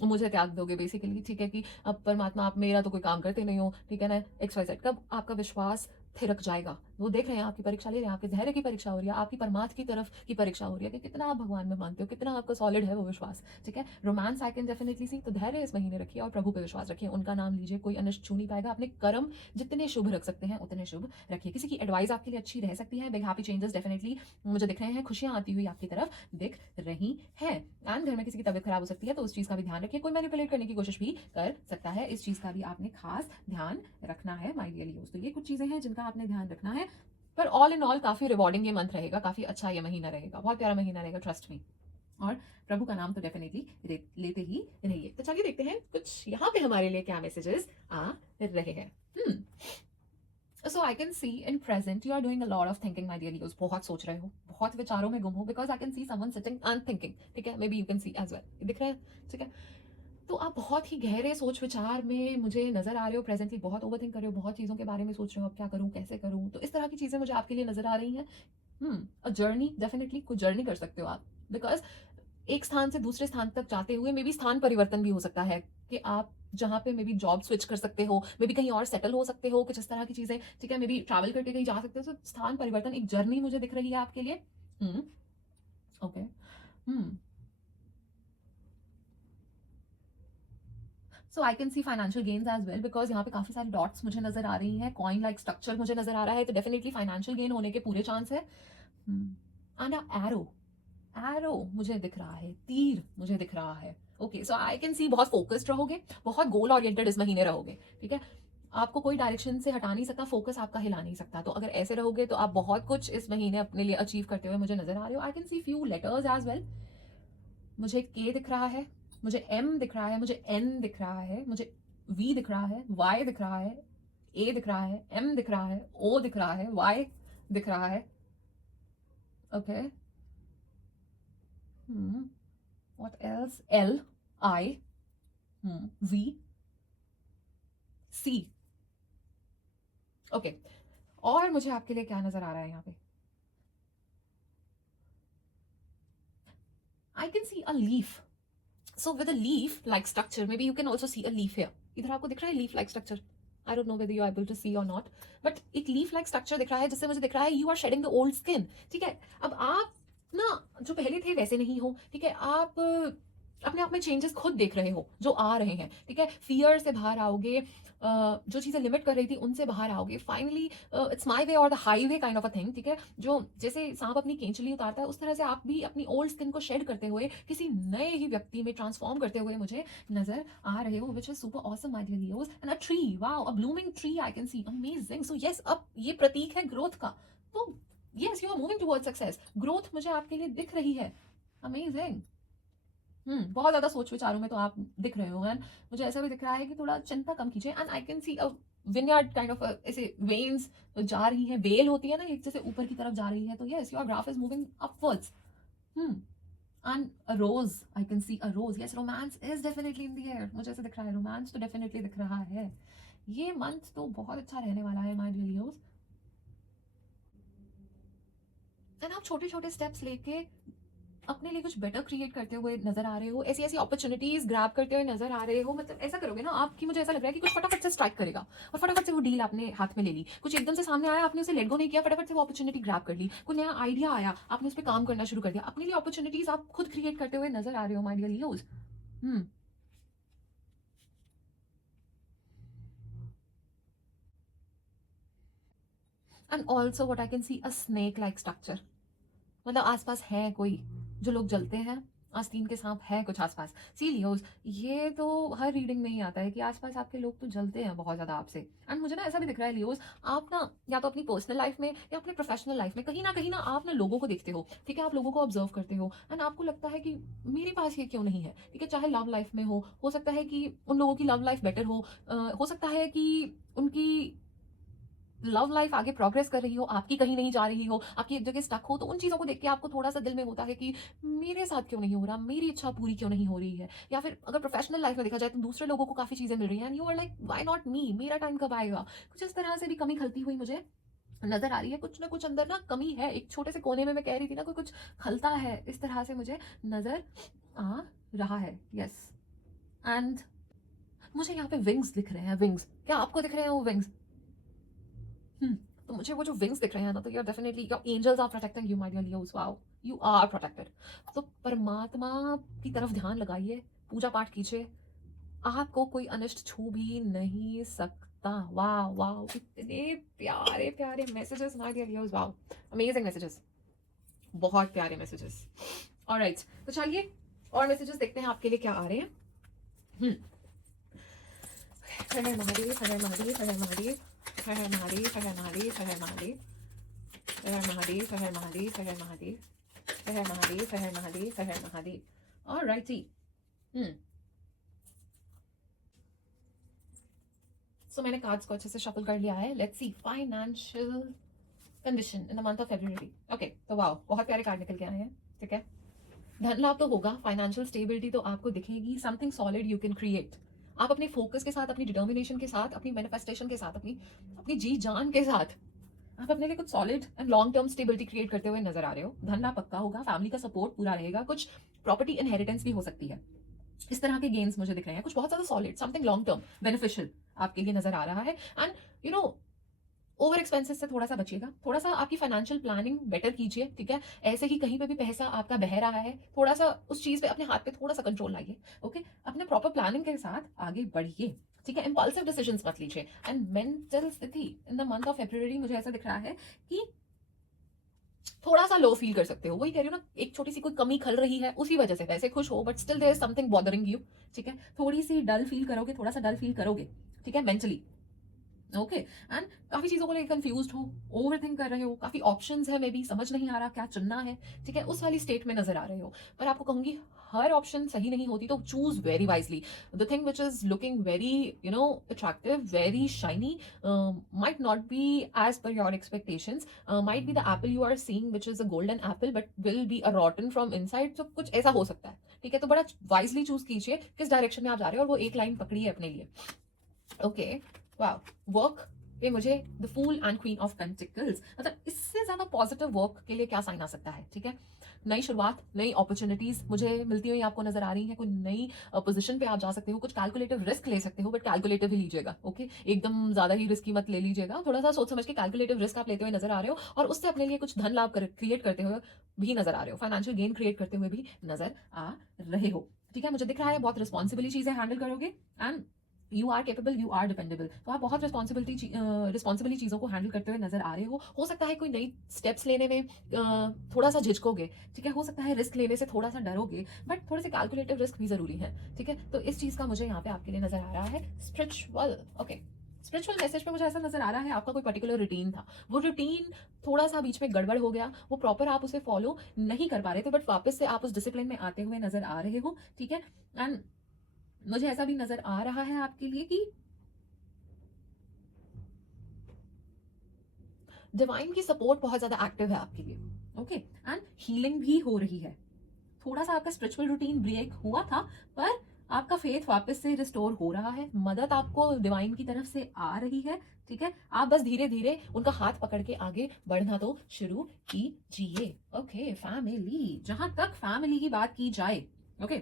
मुझे त्याग दोगे बेसिकली, ठीक है? कि अब परमात्मा आप मेरा तो कोई काम करते नहीं हो, ठीक है ना? एक्स वाई जेड, कब आपका विश्वास थिरक जाएगा। वो देख रहे हैं, आपकी परीक्षा ले रहे हैं, आपके धैर्य की परीक्षा हो रही है, आपकी परमात्मा की तरफ की परीक्षा हो रही है कि कितना आप भगवान में मानते हो, कितना आपका सॉलिड है वो विश्वास, ठीक है? रोमांस आई कैन डेफिनेटली सी। तो धैर्य इस महीने रखिए और प्रभु पे विश्वास रखिए, उनका नाम लीजिए, कोई अनिष्ट छू नहीं पाएगा। अपने कर्म जितने शुभ रख सकते हैं उतने शुभ रखिए। किसी की एडवाइस आपके लिए अच्छी रह सकती है। बिग हैप्पी चेंजेस डेफिनेटली मुझे दिख रहे हैं, खुशियां आती हुई आपकी तरफ दिख रही है। एंड घर में किसी की तबियत खराब हो सकती है तो उस चीज का भी ध्यान रखिए। कोई मैनिपुलेट करने की कोशिश भी कर सकता है, इस चीज का भी आपने खास ध्यान रखना है माय डियर लियोस। तो ये कुछ चीजें हैं जिनका आपने ध्यान रखना है। पर ऑल इन ऑल काफी रिवॉर्डिंग ये मंथ रहेगा, काफी अच्छा ये महीना रहेगा, बहुत प्यारा महीना रहेगा, ट्रस्ट मी। और प्रभु का नाम तो डेफिनेटली लेते ही रहिए। तो चलिए देखते हैं कुछ यहाँ पे हमारे लिए क्या मैसेजेस आ रहे हैं। So I can see in present you are doing a lot of thinking my dear Leos. बहुत सोच रहे हो, बहुत विचारों में गुम हो, because I can see someone sitting and thinking, ठीक है? Maybe you can see as well, दिख रहा है, ठीक है? तो आप बहुत ही गहरे सोच विचार में मुझे नजर आ रहे हो प्रेजेंटली। बहुत ओवरथिंक कर रहे हो, बहुत चीजों के बारे में सोच रहे हो, अब क्या करूं, कैसे करूं। तो इस तरह की चीजें मुझे आपके लिए नजर आ रही हैं। अ जर्नी, डेफिनेटली कुछ जर्नी कर सकते हो आप, बिकॉज एक स्थान से दूसरे स्थान तक जाते हुए मे बी स्थान परिवर्तन भी हो सकता है, कि आप जहाँ पे मे बी जॉब स्विच कर सकते हो, मे बी कहीं और सेटल हो सकते हो, कुछ इस तरह की चीजें, ठीक है? मे बी ट्रैवल करके कहीं जा सकते हो। तो स्थान परिवर्तन, एक जर्नी मुझे दिख रही है आपके लिए। Okay. So I can see financial gains as well, because यहाँ पे काफी सारी डॉट्स मुझे नजर आ रही हैं, कॉइन लाइक स्ट्रक्चर मुझे नजर आ रहा है, तो डेफिनेटली फाइनेंशियल गेन होने के पूरे चांस है। एंड एरो, एरो मुझे दिख रहा है, तीर मुझे दिख रहा है। ओके, सो आई कैन सी बहुत फोकस्ड रहोगे, बहुत गोल ओरिएंटेड इस महीने रहोगे, ठीक है? आपको कोई डायरेक्शन से हटा नहीं सकता, फोकस आपका हिला नहीं सकता। तो अगर ऐसे रहोगे तो आप बहुत कुछ इस महीने अपने लिए अचीव करते हुए मुझे नजर आ रहे हो। I can see few letters as well. मुझे के दिख रहा है, मुझे एम दिख रहा है, मुझे एन दिख रहा है, मुझे वी दिख रहा है, वाई दिख रहा है, ए दिख रहा है, एम दिख रहा है, ओ दिख रहा है, वाई दिख रहा है। Okay, what else, L, I, V, C. Okay, और मुझे आपके लिए क्या नजर आ रहा है यहाँ पे? आई can see a leaf. So with a leaf-like structure, maybe you can also see a leaf here. इधर आपको दिख रहा है leaf-like structure? I don't know whether you are able to see or not, but एक leaf-like structure दिख रहा है जिससे मुझे दिख रहा है you are shedding the old skin. ठीक है, अब आप ना जो पहले थे वैसे नहीं हो। ठीक है, आप अपने आप में चेंजेस खुद देख रहे हो जो आ रहे हैं। ठीक है, फियर से बाहर आओगे, जो चीज़ें लिमिट कर रही थी उनसे बाहर आओगे। फाइनली इट्स माई वे और the highway kind of a thing. ठीक है, जो जैसे सांप अपनी केंचली उतारता है उस तरह से आप भी अपनी ओल्ड स्किन को शेड करते हुए किसी नए ही व्यक्ति में ट्रांसफॉर्म करते हुए मुझे नजर आ रहे हो, which is super awesome my dear Leos. And a tree, wow, a blooming tree I can see, amazing. So yes, अब ये प्रतीक है ग्रोथ का। तो yes, you are moving towards success. Growth मुझे आपके लिए दिख रही है। अमेजिंग। बहुत ज्यादा सोच विचारों में तो आप दिख रहे हो। एंड मुझे ऐसा भी दिख रहा है कि थोड़ा चिंता कम कीजिए। And I can see a vineyard kind of ऐसे वेन्स जा रही है, वेल होती है ना एक, जैसे ऊपर की तरफ जा रही है। तो yes, your graph is moving upwards. And a rose, I can see a rose. Yes, romance is definitely in the air. मुझे ऐसा दिख रहा है, रोमांस तो डेफिनेटली दिख रहा है। ये मंथ तो बहुत अच्छा रहने वाला है माय डियर लियोस। एंड आप छोटे छोटे स्टेप्स लेके अपने लिए कुछ बेटर क्रिएट करते हुए नजर आ रहे हो। ऐसी ऐसी अपॉर्चुनिटीज ग्रैब करते हुए नजर आ रहे हो। मतलब ऐसा करोगे ना आपकी, मुझे ऐसा लग रहा है कि कुछ फटाफट से स्ट्राइक करेगा और फटाफट से वो डील आपने हाथ में ले ली। कुछ एकदम से सामने आया, आपने उसे लेट गो नहीं किया, फटाफट से वो अपॉर्चुनिटी ग्रैब कर ली। कोई नया आइडिया आया, आपने उस पर काम करना शुरू कर दिया। अपने लिए अपॉर्चुनिटीज आप खुद क्रिएट करते हुए नजर आ रहे हो my dear Leos. And also what I can see, a snake like structure. मतलब आसपास है कोई, जो लोग जलते हैं, आस्तीन के सांप है कुछ आसपास। सी लियोस, ये तो हर रीडिंग में ही आता है कि आसपास आपके लोग तो जलते हैं बहुत ज्यादा आपसे। एंड मुझे ना ऐसा भी दिख रहा है लियोस, आप ना या तो अपनी पर्सनल लाइफ में या अपने प्रोफेशनल लाइफ में कहीं ना आप ना लोगों को देखते हो। ठीक है, आप लोगों को ऑब्जर्व करते हो एंड आपको लगता है कि मेरे पास ये क्यों नहीं है। ठीक है, चाहे लव लाइफ में हो सकता है कि उन लोगों की लव लाइफ बेटर हो सकता है कि उनकी लव लाइफ आगे प्रोग्रेस कर रही हो, आपकी कहीं नहीं जा रही हो, आपकी एक जगह स्टक हो। तो उन चीज़ों को देख के आपको थोड़ा सा दिल में होता है कि मेरे साथ क्यों नहीं हो रहा, मेरी इच्छा पूरी क्यों नहीं हो रही है। या फिर अगर प्रोफेशनल लाइफ में देखा जाए तो दूसरे लोगों को काफ़ी चीज़ें मिल रही हैं and you are like why not me, मेरा टाइम कब आएगा। कुछ इस तरह से भी कमी खलती हुई मुझे नजर आ रही है। कुछ ना कुछ अंदर ना कमी है, एक छोटे से कोने में मैं कह रही थी ना, कोई कुछ खलता है, इस तरह से मुझे नजर आ रहा है। यस, एंड मुझे यहाँ पे विंग्स दिख रहे हैं। विंग्स, क्या आपको दिख रहे हैं वो विंग्स? तो मुझे वो जो विंग्स दिख रहे हैं ना, तो you are definitely, your angels are protecting you my dear Leos. Wow, you are protected. तो परमात्मा की तरफ ध्यान लगाइए, पूजा पाठ कीजिए, आपको कोई अनिष्ट छू भी नहीं सकता। वाह वाह, इतने प्यारे प्यारे messages my dear Leos. Wow, amazing messages, बहुत प्यारे मैसेजेस। ऑलराइट, तो चलिए और मैसेजेस देखते हैं आपके लिए क्या आ रहे हैं। हर हर महादेव, हर हर महादेव, हर हर महादेव, हर हर महादेव, हर हर महादेव, हर हर महादेव, हर हर महादेव, हर हर महादेव, हर हर महादेव, हर हर महादेव, हर हर महादेव, हर हर महादेव। ऑलराइटी। सो मैंने कार्ड्स को अच्छे से शफल कर लिया है। Let's see financial condition in the month of February. Okay, तो वाओ, बहुत प्यारे कार्ड निकल के आए हैं। ठीक है, धन लाभ तो होगा, फाइनेंशियल स्टेबिलिटी तो आपको दिखेगी, something solid you can create. आप अपने फोकस के साथ, अपनी डिटर्मिनेशन के साथ, अपनी मैनिफेस्टेशन के साथ, अपनी अपनी जी जान के साथ आप अपने लिए कुछ solid and long term stability create करते हुए नजर आ रहे हो। धन लाभ पक्का होगा, फैमिली का सपोर्ट पूरा रहेगा, कुछ प्रॉपर्टी इनहेरिटेंस भी हो सकती है। इस तरह के गेन्स मुझे दिख रहे हैं, कुछ बहुत ज्यादा solid, something long term beneficial आपके लिए नजर आ रहा है। And you know, over expenses से थोड़ा सा बचिएगा, थोड़ा सा आपकी फाइनेंशियल प्लानिंग बेटर कीजिए। ठीक है, ऐसे ही कहीं पे भी पैसा आपका बह रहा है, थोड़ा सा उस चीज पे, अपने हाथ पे थोड़ा सा कंट्रोल लाइए। ओके, अपने प्रॉपर प्लानिंग के साथ आगे बढ़िए। ठीक है, इंपल्सिव डिसीजंस मत लीजिए। एंड मेंटल स्थिति इन द मंथ ऑफ फेब्रुअरी मुझे ऐसा दिख रहा है कि थोड़ा सा लो फील कर सकते हो। वही कह रही हूँ ना, एक छोटी सी कोई कमी खल रही है, उसी वजह से वैसे खुश हो but still there is something bothering you. ठीक है, थोड़ी सी डल फील करोगे, थोड़ा सा डल फील करोगे। ठीक है, मेंटली ओके एंड काफ़ी चीज़ों को लेकर कंफ्यूज्ड हो, ओवरथिंक कर रहे हो, काफ़ी ऑप्शंस है, मे बी समझ नहीं आ रहा क्या चुनना है, ठीक है, उस वाली स्टेट में नजर आ रहे हो। पर आपको कहूंगी हर ऑप्शन सही नहीं होती, तो choose very wisely. The thing which is looking very attractive, very shiny, might not be as per your expectations, might be the apple you are seeing which is a golden apple but will be a rotten from inside, तो कुछ ऐसा हो सकता है, ठीक है। तो बड़ा वाइजली चूज कीजिए किस डायरेक्शन में आप जा रहे हो, और वो एक लाइन पकड़िए अपने लिए। ओके, वाओ, वर्क पे मुझे the fool and queen of pentacles, मतलब इससे ज्यादा पॉजिटिव वर्क के लिए क्या साइन आ सकता है, ठीक है। नई शुरुआत, नई अपॉर्चुनिटीज मुझे मिलती हुई आपको नजर आ रही है, कोई नई पोजीशन पे आप जा सकते हो, कुछ कैलकुलेटिव रिस्क ले सकते हो, बट कैलकुलेटिव ही लीजिएगा, ओके। एकदम ज्यादा ही रिस्की मत ले लीजिएगा, थोड़ा सा सोच समझ के कैलकुलेटिव रिस्क आप लेते हुए नजर आ रहे हो, और उससे अपने लिए कुछ धन लाभ क्रिएट करते हुए भी नजर आ रहे हो, फाइनेंशियल गेन क्रिएट करते हुए भी नजर आ रहे हो, ठीक है। मुझे दिख रहा है बहुत रिस्पॉन्सिबली चीजें हैंडल करोगे, and you are capable, you are dependable, तो आप बहुत रिस्पॉन्सिबिलिटी चीज़ों को हैंडल करते हुए नजर आ रहे हो सकता है कोई नई स्टेप्स लेने में थोड़ा सा झिझकोगे, ठीक है, हो सकता है रिस्क लेने से थोड़ा सा डरोगे, बट थोड़े से कैलकुलेटिव रिस्क भी जरूरी है, ठीक है। तो इस चीज़ का मुझे यहाँ पे आपके लिए नजर आ रहा है स्पिरिचुअल, ओके। स्पिरिचुअल मैसेज पे मुझे ऐसा नजर आ रहा है आपका कोई पर्टिकुलर रूटीन था, वो रूटीन थोड़ा सा बीच में गड़बड़ हो गया, वो प्रॉपर आप उसे फॉलो नहीं कर पा रहे थे, बट वापस से आप उस डिसिप्लिन में आते हुए नजर आ रहे हो, ठीक है। एंड मुझे ऐसा भी नजर आ रहा है आपके लिए कि डिवाइन की सपोर्ट बहुत ज्यादा एक्टिव है आपके लिए, ओके, एंड हीलिंग भी हो रही है। थोड़ा सा आपका स्पिरिचुअल रूटीन ब्रेक हुआ था, पर आपका फेथ वापस से रिस्टोर हो रहा है, मदद आपको डिवाइन की तरफ से आ रही है, ठीक है। आप बस धीरे धीरे उनका हाथ पकड़ के आगे बढ़ना तो शुरू कीजिए, ओके। फैमिली, जहां तक फैमिली की बात की जाए, ओके,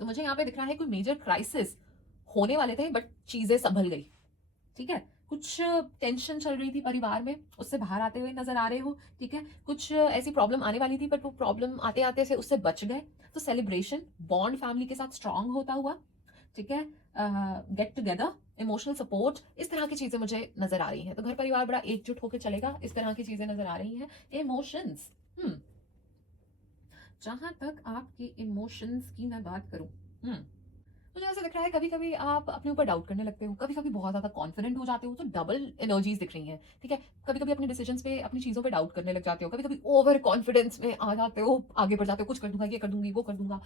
तो मुझे यहाँ पे दिख रहा है कोई मेजर क्राइसिस होने वाले थे, बट चीजें संभल गई, ठीक है। कुछ टेंशन चल रही थी परिवार में, उससे बाहर आते हुए नजर आ रहे हो, ठीक है। कुछ ऐसी प्रॉब्लम आने वाली थी, बट वो प्रॉब्लम आते आते से उससे बच गए, तो सेलिब्रेशन, बॉन्ड फैमिली के साथ स्ट्रांग होता हुआ, ठीक है, गेट टुगेदर, इमोशनल सपोर्ट, इस तरह की चीजें मुझे नजर आ रही हैं। तो घर परिवार बड़ा एकजुट होकर चलेगा, इस तरह की चीजें नजर आ रही हैं। इमोशंस, जहां तक आपके इमोशंस की मैं बात करूं, मुझे ऐसा दिख रहा है कभी कभी आप अपने ऊपर डाउट करने लगते हो, कभी कभी बहुत ज्यादा कॉन्फिडेंट हो जाते हो, तो डबल एनर्जीज दिख रही हैं, ठीक है। कभी कभी अपने डिसीजंस पे, अपनी चीजों पे डाउट करने लग जाते हो, कभी कभी ओवर कॉन्फिडेंस में आ जाते हो, आगे बढ़ जाते हो, कुछ कर दूंगा, ये कर दूंगी, वो कर दूंगा,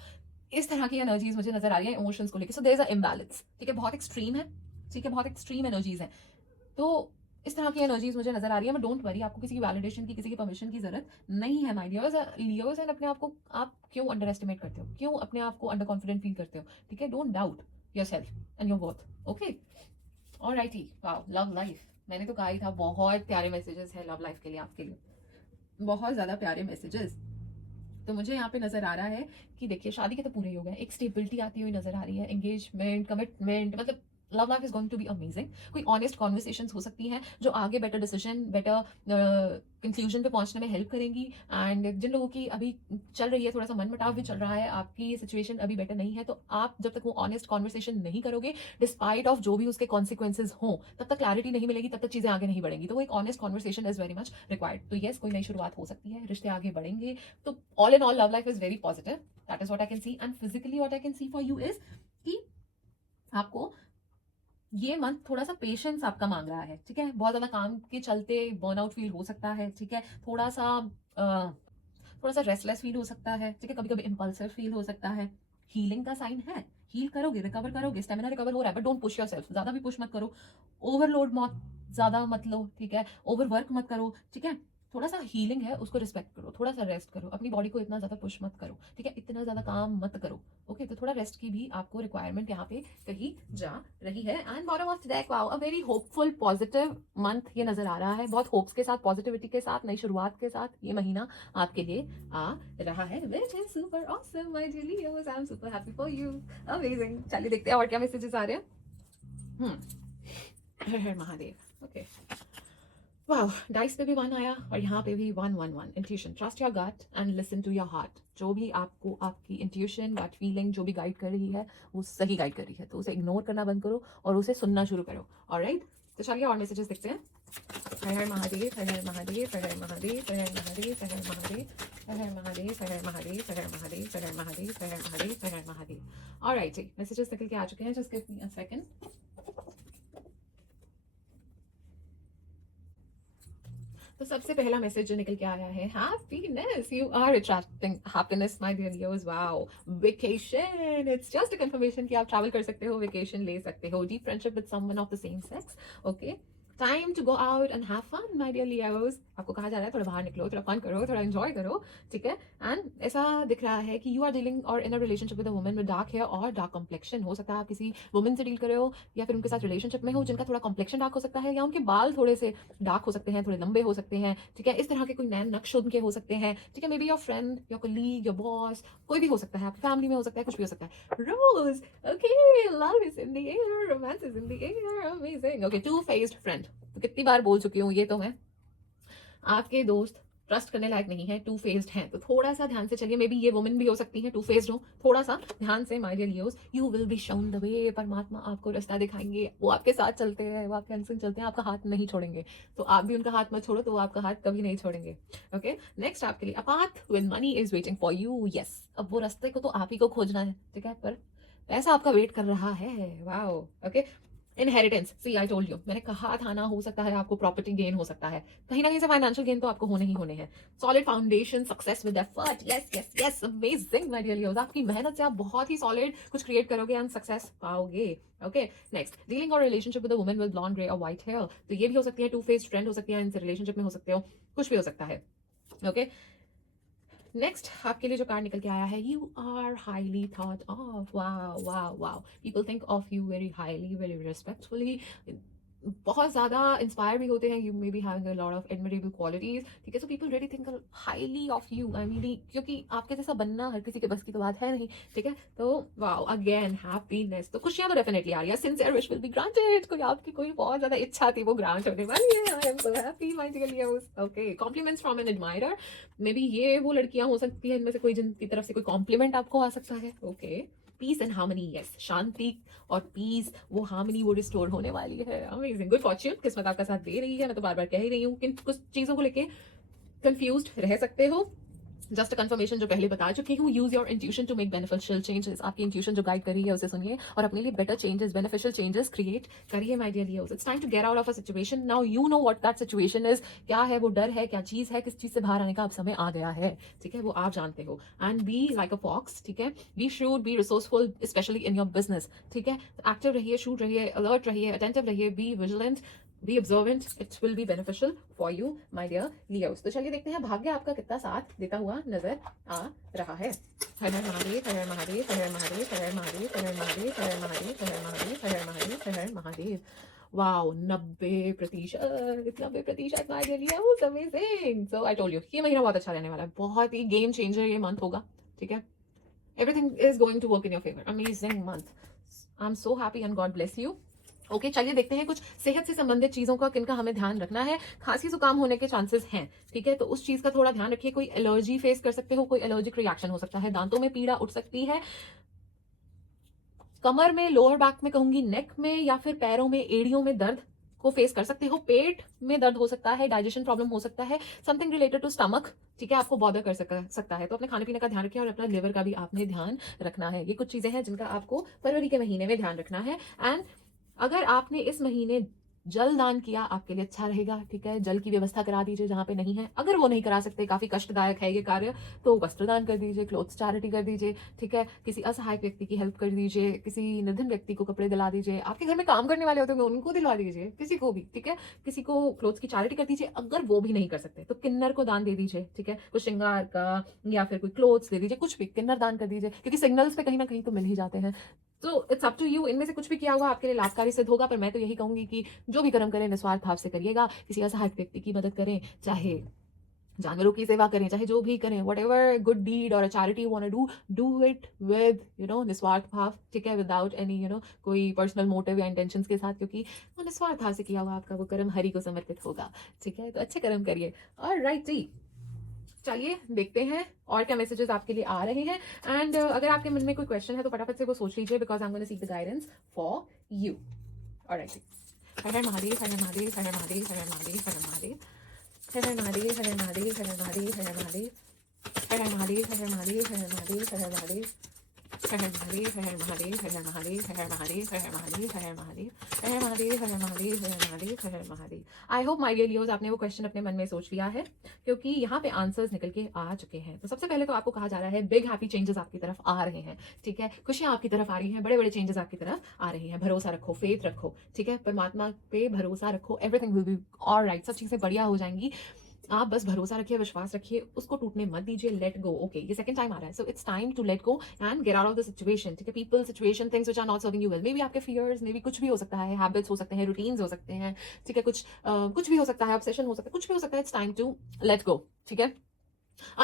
इस तरह की एनर्जीज मुझे नजर आ रही है इमोशंस को लेकर। So there is a imbalance, ठीक है, बहुत एक्सट्रीम है, ठीक है, बहुत एक्सट्रीम एनर्जीज है। तो इस तरह की एनर्जीज मुझे नजर आ रही है, मैं डोंट वरी, आपको किसी की वैलिडेशन की, किसी की परमिशन की जरूरत नहीं है, माय डियर्स। लियोस, एंड अपने आप को आप क्यों अंडर एस्टिमेट करते हो, क्यों अपने आप को अंडर कॉन्फिडेंट फील करते हो, ठीक है। Don't doubt yourself and your worth, okay. Alrighty, wow, love life, मैंने तो कहा ही था बहुत प्यारे मैसेजेस है लव लाइफ के लिए आपके लिए, बहुत ज्यादा प्यारे मैसेजेस। तो मुझे यहाँ पे नजर आ रहा है कि देखिए शादी के तो पूरे ही हो गए, एक स्टेबिलिटी आती हुई नजर आ रही है, एंगेजमेंट, कमिटमेंट, मतलब love life is going to be amazing. कोई ऑनेस्ट कॉन्वर्सेशंस हो सकती हैं जो आगे बेटर डिसीजन, बेटर कंक्लूजन पे पहुंचने में हेल्प करेंगी। एंड जिन लोगों की अभी चल रही है, थोड़ा सा मनमुटाव भी चल रहा है, आपकी सिचुएशन अभी बेटर नहीं है, तो आप जब तक वो ऑनेस्ट कॉन्वर्सेशन नहीं करोगे, डिस्पाइट ऑफ जो भी उसके कॉन्सिक्वेंसेज हों, तब तक क्लैरिटी नहीं मिलेगी, तब तक चीजें आगे नहीं बढ़ेंगी। तो वो एक honest conversation is very much required. तो येस, कोई नई शुरुआत हो सकती है, रिश्ते आगे बढ़ेंगे। तो all in all love life is very positive, that is what I can C. And physically what I can C for you is कि आपको ये मंथ थोड़ा सा पेशेंस आपका मांग रहा है, ठीक है। बहुत ज्यादा काम के चलते बर्नआउट फील हो सकता है, ठीक है। थोड़ा सा रेस्टलेस फील हो सकता है, ठीक है, कभी कभी इम्पल्सिव फील हो सकता है। हीलिंग का साइन है, हील करोगे, रिकवर करोगे, स्टेमिना रिकवर हो रहा है, बट डोंट पुश योरसेल्फ, ज्यादा भी पुश मत करो, ओवरलोड मत ज्यादा मत लो, ठीक है, ओवर वर्क मत करो, ठीक है। थोड़ा सा हीलिंग है, उसको रिस्पेक्ट करो, थोड़ा सा रेस्ट करो, अपनी बॉडी को इतना ज्यादा पुश मत करो, ठीक है, इतना ज्यादा काम मत करो, ओके। तो थोड़ा रेस्ट की भी आपको रिक्वायरमेंट यहाँ पे कही जा रही है। And bottom of the deck, wow, a very hopeful positive month ये नजर आ रहा है, बहुत होप्स के साथ, पॉजिटिविटी के साथ, नई शुरुआत के साथ ये महीना आपके लिए आ रहा है, which is super awesome, my dear Leos, I'm super happy for you, amazing। चलिए देखते हैं और क्या मैसेजेस आ रहे हैं। हर हर महादेव, ओके। वाह, डाइस पे भी वन आया और यहाँ पे भी one one one. Intuition, trust your gut and listen to your heart. जो भी आपको आपकी इंट्यूशन, गट फीलिंग जो भी गाइड कर रही है, वो सही गाइड कर रही है, तो उसे इग्नोर करना बंद करो और उसे सुनना शुरू करो, ऑलराइट। तो चलिए और मैसेजेस देखते हैं। हर हर महादेव, हर हर महादेव, हर हर महादेव, हर हर महादेव, हर हर महादेव, हर हर महादेव, हर हर महादेव, हर हर महादेव, हर हर महादेव, हर हर महादेव, हर हर महादेव। ऑलराइट जी, मैसेजेस निकल के आ चुके हैं, just give me a second. तो सबसे पहला मैसेज जो निकल के आया है, happiness, you are attracting happiness my dear Leos. Wow, vacation, it's just a confirmation कि आप ट्रैवल कर सकते हो, वेकेशन ले सकते हो, deep friendship with someone of the same sex. Okay, time to go out and have fun my dear Leos. आपको कहा जा रहा है थोड़ा बाहर निकलो, थोड़ा फन करो, थोड़ा एंजॉय करो, ठीक है। एंड ऐसा दिख रहा है कि यू आर डीलिंग और in a relationship with a woman with dark hair और डार्क कॉम्प्लेक्शन। हो सकता है आप किसी वुमन से डील कर रहे हो या फिर उनके साथ रिलेशनशिप में हो जिनका थोड़ा कॉम्प्लेक्शन डार्क हो सकता है, या उनके बाल थोड़े से डार्क हो सकते हैं, थोड़े लंबे हो सकते हैं, ठीक है। इस तरह के कोई नैन नक्श उनके हो सकते हैं, ठीक है। May be your friend, your colleague, your boss, कोई भी हो सकता है, आपकी फैमिली में हो सकता है, कुछ भी हो सकता है। Rose, okay, love is in the air, romance is in the air, amazing. Okay, two faced friend, तो कितनी बार बोल चुकी हूँ ये तो मैं। आपके दोस्त ट्रस्ट करने लायक नहीं है, टू फेस्ड हैं, तो थोड़ा सा ध्यान से चलिए। मे बी ये वुमन भी हो सकती है टू फेस्ड हो, थोड़ा सा ध्यान से my dear Leos. You will be shown the way, परमात्मा आपको रास्ता दिखाएंगे, वो आपके साथ चलते हैं, वो आपके अनसंग चलते हैं, आपका हाथ नहीं छोड़ेंगे। तो आप भी उनका हाथ मत छोड़ो, तो वो आपका हाथ कभी नहीं छोड़ेंगे। ओके, नेक्स्ट आपके लिए, a path with money is waiting for you. Yes, अब वो रास्ते को तो आप ही को खोजना है, ठीक है, पर पैसा आपका वेट कर रहा है। Wow, okay. Inheritance, see I told you, मैंने कहा था ना, हो सकता है आपको प्रॉपर्टी गेन हो सकता है, कहीं ना कहीं से फाइनेंशियल गेन तो आपको होने ही होने हैं। Solid foundation, success with effort, yes yes yes, amazing my dear Leos. आपकी मेहनत से आप बहुत ही सॉलिड कुछ क्रिएट करोगे एंड सक्सेस पाओगे। ओके, नेक्स्ट, डीलिंग और relationship with a woman with blond grey और व्हाइट हेयर, तो ये भी हो सकती है टू फेस्ड फ्रेंड हो सकती है, इनसे रिलेशनशिप में हो सकते हो, कुछ भी हो सकता है। ओके, नेक्स्ट आपके लिए जो कार्ड निकल के आया है, you are highly thought of. Wow wow wow, people think of you very highly, very respectfully, बहुत ज़्यादा इंस्पायर भी होते हैं। You may be having a lot of admirable qualities, ठीक है। So people really think highly of you, I mean, क्योंकि आपके जैसा बनना हर किसी के बस की तो बात है नहीं, ठीक है। तो वाओ, अगेन हैप्पीनेस, तो खुशियां तो डेफिनेटली आ रही है। Sincere wish will be granted, कोई आपकी कोई बहुत ज़्यादा इच्छा थी वो ग्रांट होने वाली है। I am so happy my dear Leos. Okay, compliments from an admirer, maybe ये वो लड़कियां हो सकती है इनमें से कोई जिनकी तरफ से कोई कॉम्प्लीमेंट आपको आ सकता है। Okay, peace and harmony, yes, शांति और पीस, वो हार्मनी वो रिस्टोर होने वाली है। अमेजिंग, गुड फॉर्च्यून, किस्मत आपका साथ दे रही है। मैं तो बार बार कह ही रही हूँ कि कुछ चीजों को लेके कंफ्यूज्ड रह सकते हो, जस्ट कंफर्मेशन जो पहले बता चुकी हूँ। Use your intuition to make beneficial changes, आपकी इंट्यूशन जो गाइड कर रही है उसे सुनिए और अपने लिए better changes, beneficial changes create करिए my dear Leos. It's time to get out of a situation now, you know what that situation is, क्या है वो डर है, क्या चीज है, किस चीज से बाहर आने का अब समय आ गया है, ठीक है, वो आप जानते हो। And be like a fox, ठीक है, be shrewd, be resourceful, specially in your business, ठीक है। एक्टिव रहिए, शूट रहिए, अलर्ट रहिए, अटेंटिव रहिए, be vigilant, be observant, it will be beneficial for you my dear Leos. तो चलिए देखते हैं भाग्य आपका कितना साथ देता हुआ नजर आ रहा है। हर हर महादेव, हर हर महादेव, हर हर महादेव, हर हर महादेव, हर हर महादेव, हर हर महादेव, हर हर महादेव, हर हर महादेव, हर हर Mahadev. Wow, 90%, 90% my dear Leos, amazing. So I told you, ये महीना बहुत अच्छा रहने वाला है, बहुत ही गेम चेंजर ये मंथ होगा, ठीक है। Everything is going to work in your favour, amazing month, I am so happy and God bless you. Okay, चलिए देखते हैं कुछ सेहत से संबंधित चीजों का किनका हमें ध्यान रखना है। खांसी जुकाम होने के चांसेस हैं, ठीक है, तो उस चीज का थोड़ा ध्यान रखिए। कोई एलर्जी फेस कर सकते हो, कोई एलर्जिक रिएक्शन हो सकता है, दांतों में पीड़ा उठ सकती है, कमर में, लोअर बैक में कहूंगी, नेक में, या फिर पैरों में, एड़ियों में दर्द को फेस कर सकते हो, पेट में दर्द हो सकता है, डाइजेशन प्रॉब्लम हो सकता है, समथिंग रिलेटेड टू स्टमक, ठीक है, आपको बॉदर कर सकता है। तो अपने खाने पीने का ध्यान रखिए और अपना लिवर का भी आपने ध्यान रखना है। ये कुछ चीजें हैं जिनका आपको फरवरी के महीने में ध्यान रखना है। एंड अगर आपने इस महीने जल दान किया, आपके लिए अच्छा रहेगा, ठीक है। जल की व्यवस्था करा दीजिए जहां पे नहीं है, अगर वो नहीं करा सकते, काफी कष्टदायक है ये कार्य, तो वस्त्र दान कर दीजिए, क्लोथ्स चैरिटी कर दीजिए, ठीक है। किसी असहाय व्यक्ति की हेल्प कर दीजिए, किसी निर्धन व्यक्ति को कपड़े दिला दीजिए, आपके घर में काम करने वाले होते हैं उनको दिलवा दीजिए, किसी को भी, ठीक है। किसी को क्लोथ्स की चैरिटी कर दीजिए, अगर वो भी नहीं कर सकते तो किन्नर को दान दे दीजिए, ठीक है, कुछ श्रृंगार का या फिर कोई क्लोथ्स दे दीजिए, कुछ भी किन्नर दान कर दीजिए, क्योंकि सिग्नल्स पे कहीं ना कहीं तो मिल ही जाते हैं। तो इट्स अप टू यू, इनमें से कुछ भी किया हुआ आपके लिए लाभकारी सिद्ध होगा। पर मैं तो यही कहूंगी कि जो भी कर्म करें निस्वार्थ भाव से करिएगा, किसी असहाय व्यक्ति की मदद करें, चाहे जानवरों की सेवा करें, चाहे जो भी करें, वट एवर गुड डीड और charity you want to do it with निस्वार्थ भाव, ठीक है, विदाउट एनी कोई पर्सनल मोटिव या इंटेंशंस के साथ, क्योंकि वो निस्वार्थ भाव से किया हुआ आपका वो कर्म हरि को समर्पित होगा, ठीक है। तो अच्छे कर्म करिए। और राइट जी, चलिए देखते हैं और क्या मैसेजेस आपके लिए आ रहे हैं। एंड अगर आपके मन में कोई क्वेश्चन है तो फटाफट से वो सोच लीजिए, because I am gonna seek the guidance for you. Alright, हर हर महादेव, हर हर महादेव, हर हर महादेव, हर हर महादेव, हर हर महादेव, हर हर महादेव, हर हर महादेव, हर हर महादेव, हर हर महादेव, हर हर महादेव, हर हर महादेव, हर हर महादेव, हर हर महादेव, हर हर महादेव, हर हर महादेव, हर हर महादेव, हर हर महादेव, हर हर महादेव, हर हर महादेव, हर हर महादेव, हर हर महादेव, हर हर महादेव, हर हर Mahadev. I hope my dear Leos आपने वो क्वेश्चन अपने मन में सोच लिया है, क्योंकि यहाँ पे आंसर्स निकल के आ चुके हैं। तो सबसे पहले तो आपको कहा जा रहा है बिग हैप्पी चेंजेस आपकी तरफ आ रहे हैं, ठीक है, खुशियां आपकी तरफ आ रही हैं, बड़े बड़े चेंजेस आपकी तरफ आ रही हैं। भरोसा रखो, फेथ रखो, ठीक है, परमात्मा पे भरोसा रखो, एवरीथिंग विल बी ऑलराइट, सब चीजें बढ़िया हो जाएंगी। आप बस भरोसा रखिए, विश्वास रखिए, उसको टूटने मत दीजिए। Let go. ओके, ये सेकंड टाइम आ रहा है, so it's time to let go and get out of the situation, ठीक है। People, situation, things which are not serving you well, maybe आपके फियर्स, मे बी कुछ भी हो सकता है, हैबिट्स हो सकते हैं, रूटीन्स हो सकते हैं, ठीक है, कुछ भी हो सकता है, ऑब्सेशन हो सकता है, कुछ भी हो सकता है। It's time to let go, ठीक है।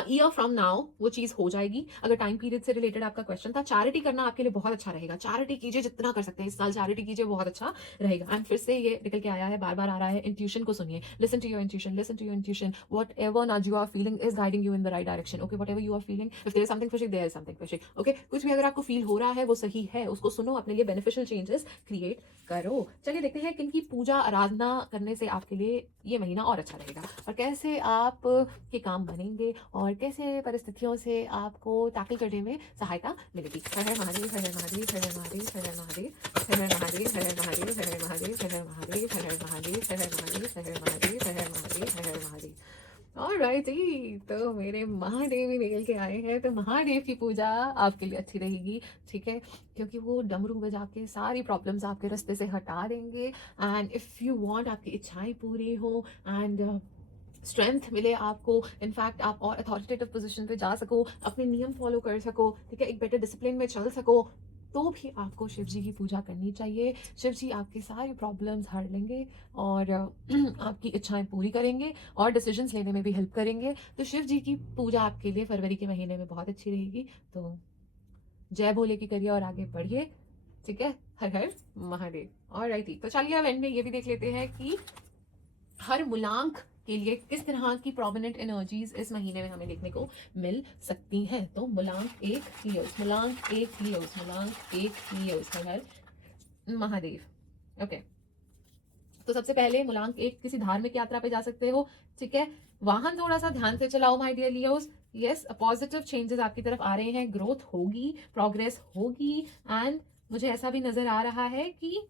ईयर फ्रॉम नाउ वो चीज हो जाएगी। अगर टाइम पीरियड से रिलेटेड आपका क्वेश्चन था, चैरिटी करना आपके लिए बहुत अच्छा रहेगा। चैरिटी कीजिए, जितना कर सकते हैं इस साल चैरिटी कीजिए, बहुत अच्छा रहेगा। एंड फिर से ये निकल के आया है, बार बार आ रहा है, इंट्यूशन को सुनिए। Listen to your intuition, listen to your intuition. Whatever knows you are feeling is guiding you in the right direction. Okay, whatever you are feeling, if there is something fishing, there is something fishing. Okay, कुछ भी अगर आपको feel हो रहा है वो सही है, उसको सुनो, अपने लिए बेनिफिशियल चेंजेस क्रिएट करो। चलिए देखते हैं किन की पूजा आराधना करने से आपके लिए ये महीना और अच्छा रहेगा, और कैसे आप के काम बनेंगे, और कैसे परिस्थितियों से आपको टैकल करने में सहायता मिलेगी। हर हर महादेव, हर हर महादेव, हर हर महादेव, हर हर महादेव, हर हर महादेव, हर हर महादेव, हर हर महादेव, हर हर महादेव, हर हर महादेव, हर हर महादेव, हर हर महादेव, हर हर महादेव, हर हर महादेव। ऑलराइट जी, तो मेरे महादेव ही निकल के आए हैं, तो महादेव की पूजा आपके लिए अच्छी रहेगी, ठीक है, क्योंकि वो डमरू बजा के सारी प्रॉब्लम्स आपके रास्ते से हटा देंगे। एंड इफ़ यू वांट आपकी इच्छाएं पूरी हो, एंड स्ट्रेंथ मिले आपको, इनफैक्ट आप और अथॉरिटेटिव पोजीशन पे जा सको, अपने नियम फॉलो कर सको, ठीक है, एक बेटर डिसिप्लिन में चल सको, तो भी आपको शिव जी की पूजा करनी चाहिए। शिव जी आपकी सारी प्रॉब्लम्स हर लेंगे, और आपकी इच्छाएं पूरी करेंगे, और डिसीजंस लेने में भी हेल्प करेंगे। तो शिव जी की पूजा आपके लिए फरवरी के महीने में बहुत अच्छी रहेगी। तो जय भोले की करिए और आगे बढ़िए, ठीक है। हर हर महादेव। और राइट, तो चलिए अब एंड में ये भी देख लेते हैं कि हर मूलांक के लिए किस तरह की प्रोमिनेंट एनर्जीज इस महीने में हमें देखने को मिल सकती हैं। तो मूलांक एक लियोस, मूलांक एक लियोस, मूलांक एक लियोस, हर हर महादेव। ओके, तो सबसे पहले मूलांक एक, किसी धार्मिक यात्रा पे जा सकते हो, ठीक है। वाहन थोड़ा सा ध्यान से चलाओ my dear Leos. Yes, positive changes आपकी तरफ आ रहे हैं, ग्रोथ होगी, प्रोग्रेस होगी, एंड मुझे ऐसा भी नजर आ रहा है कि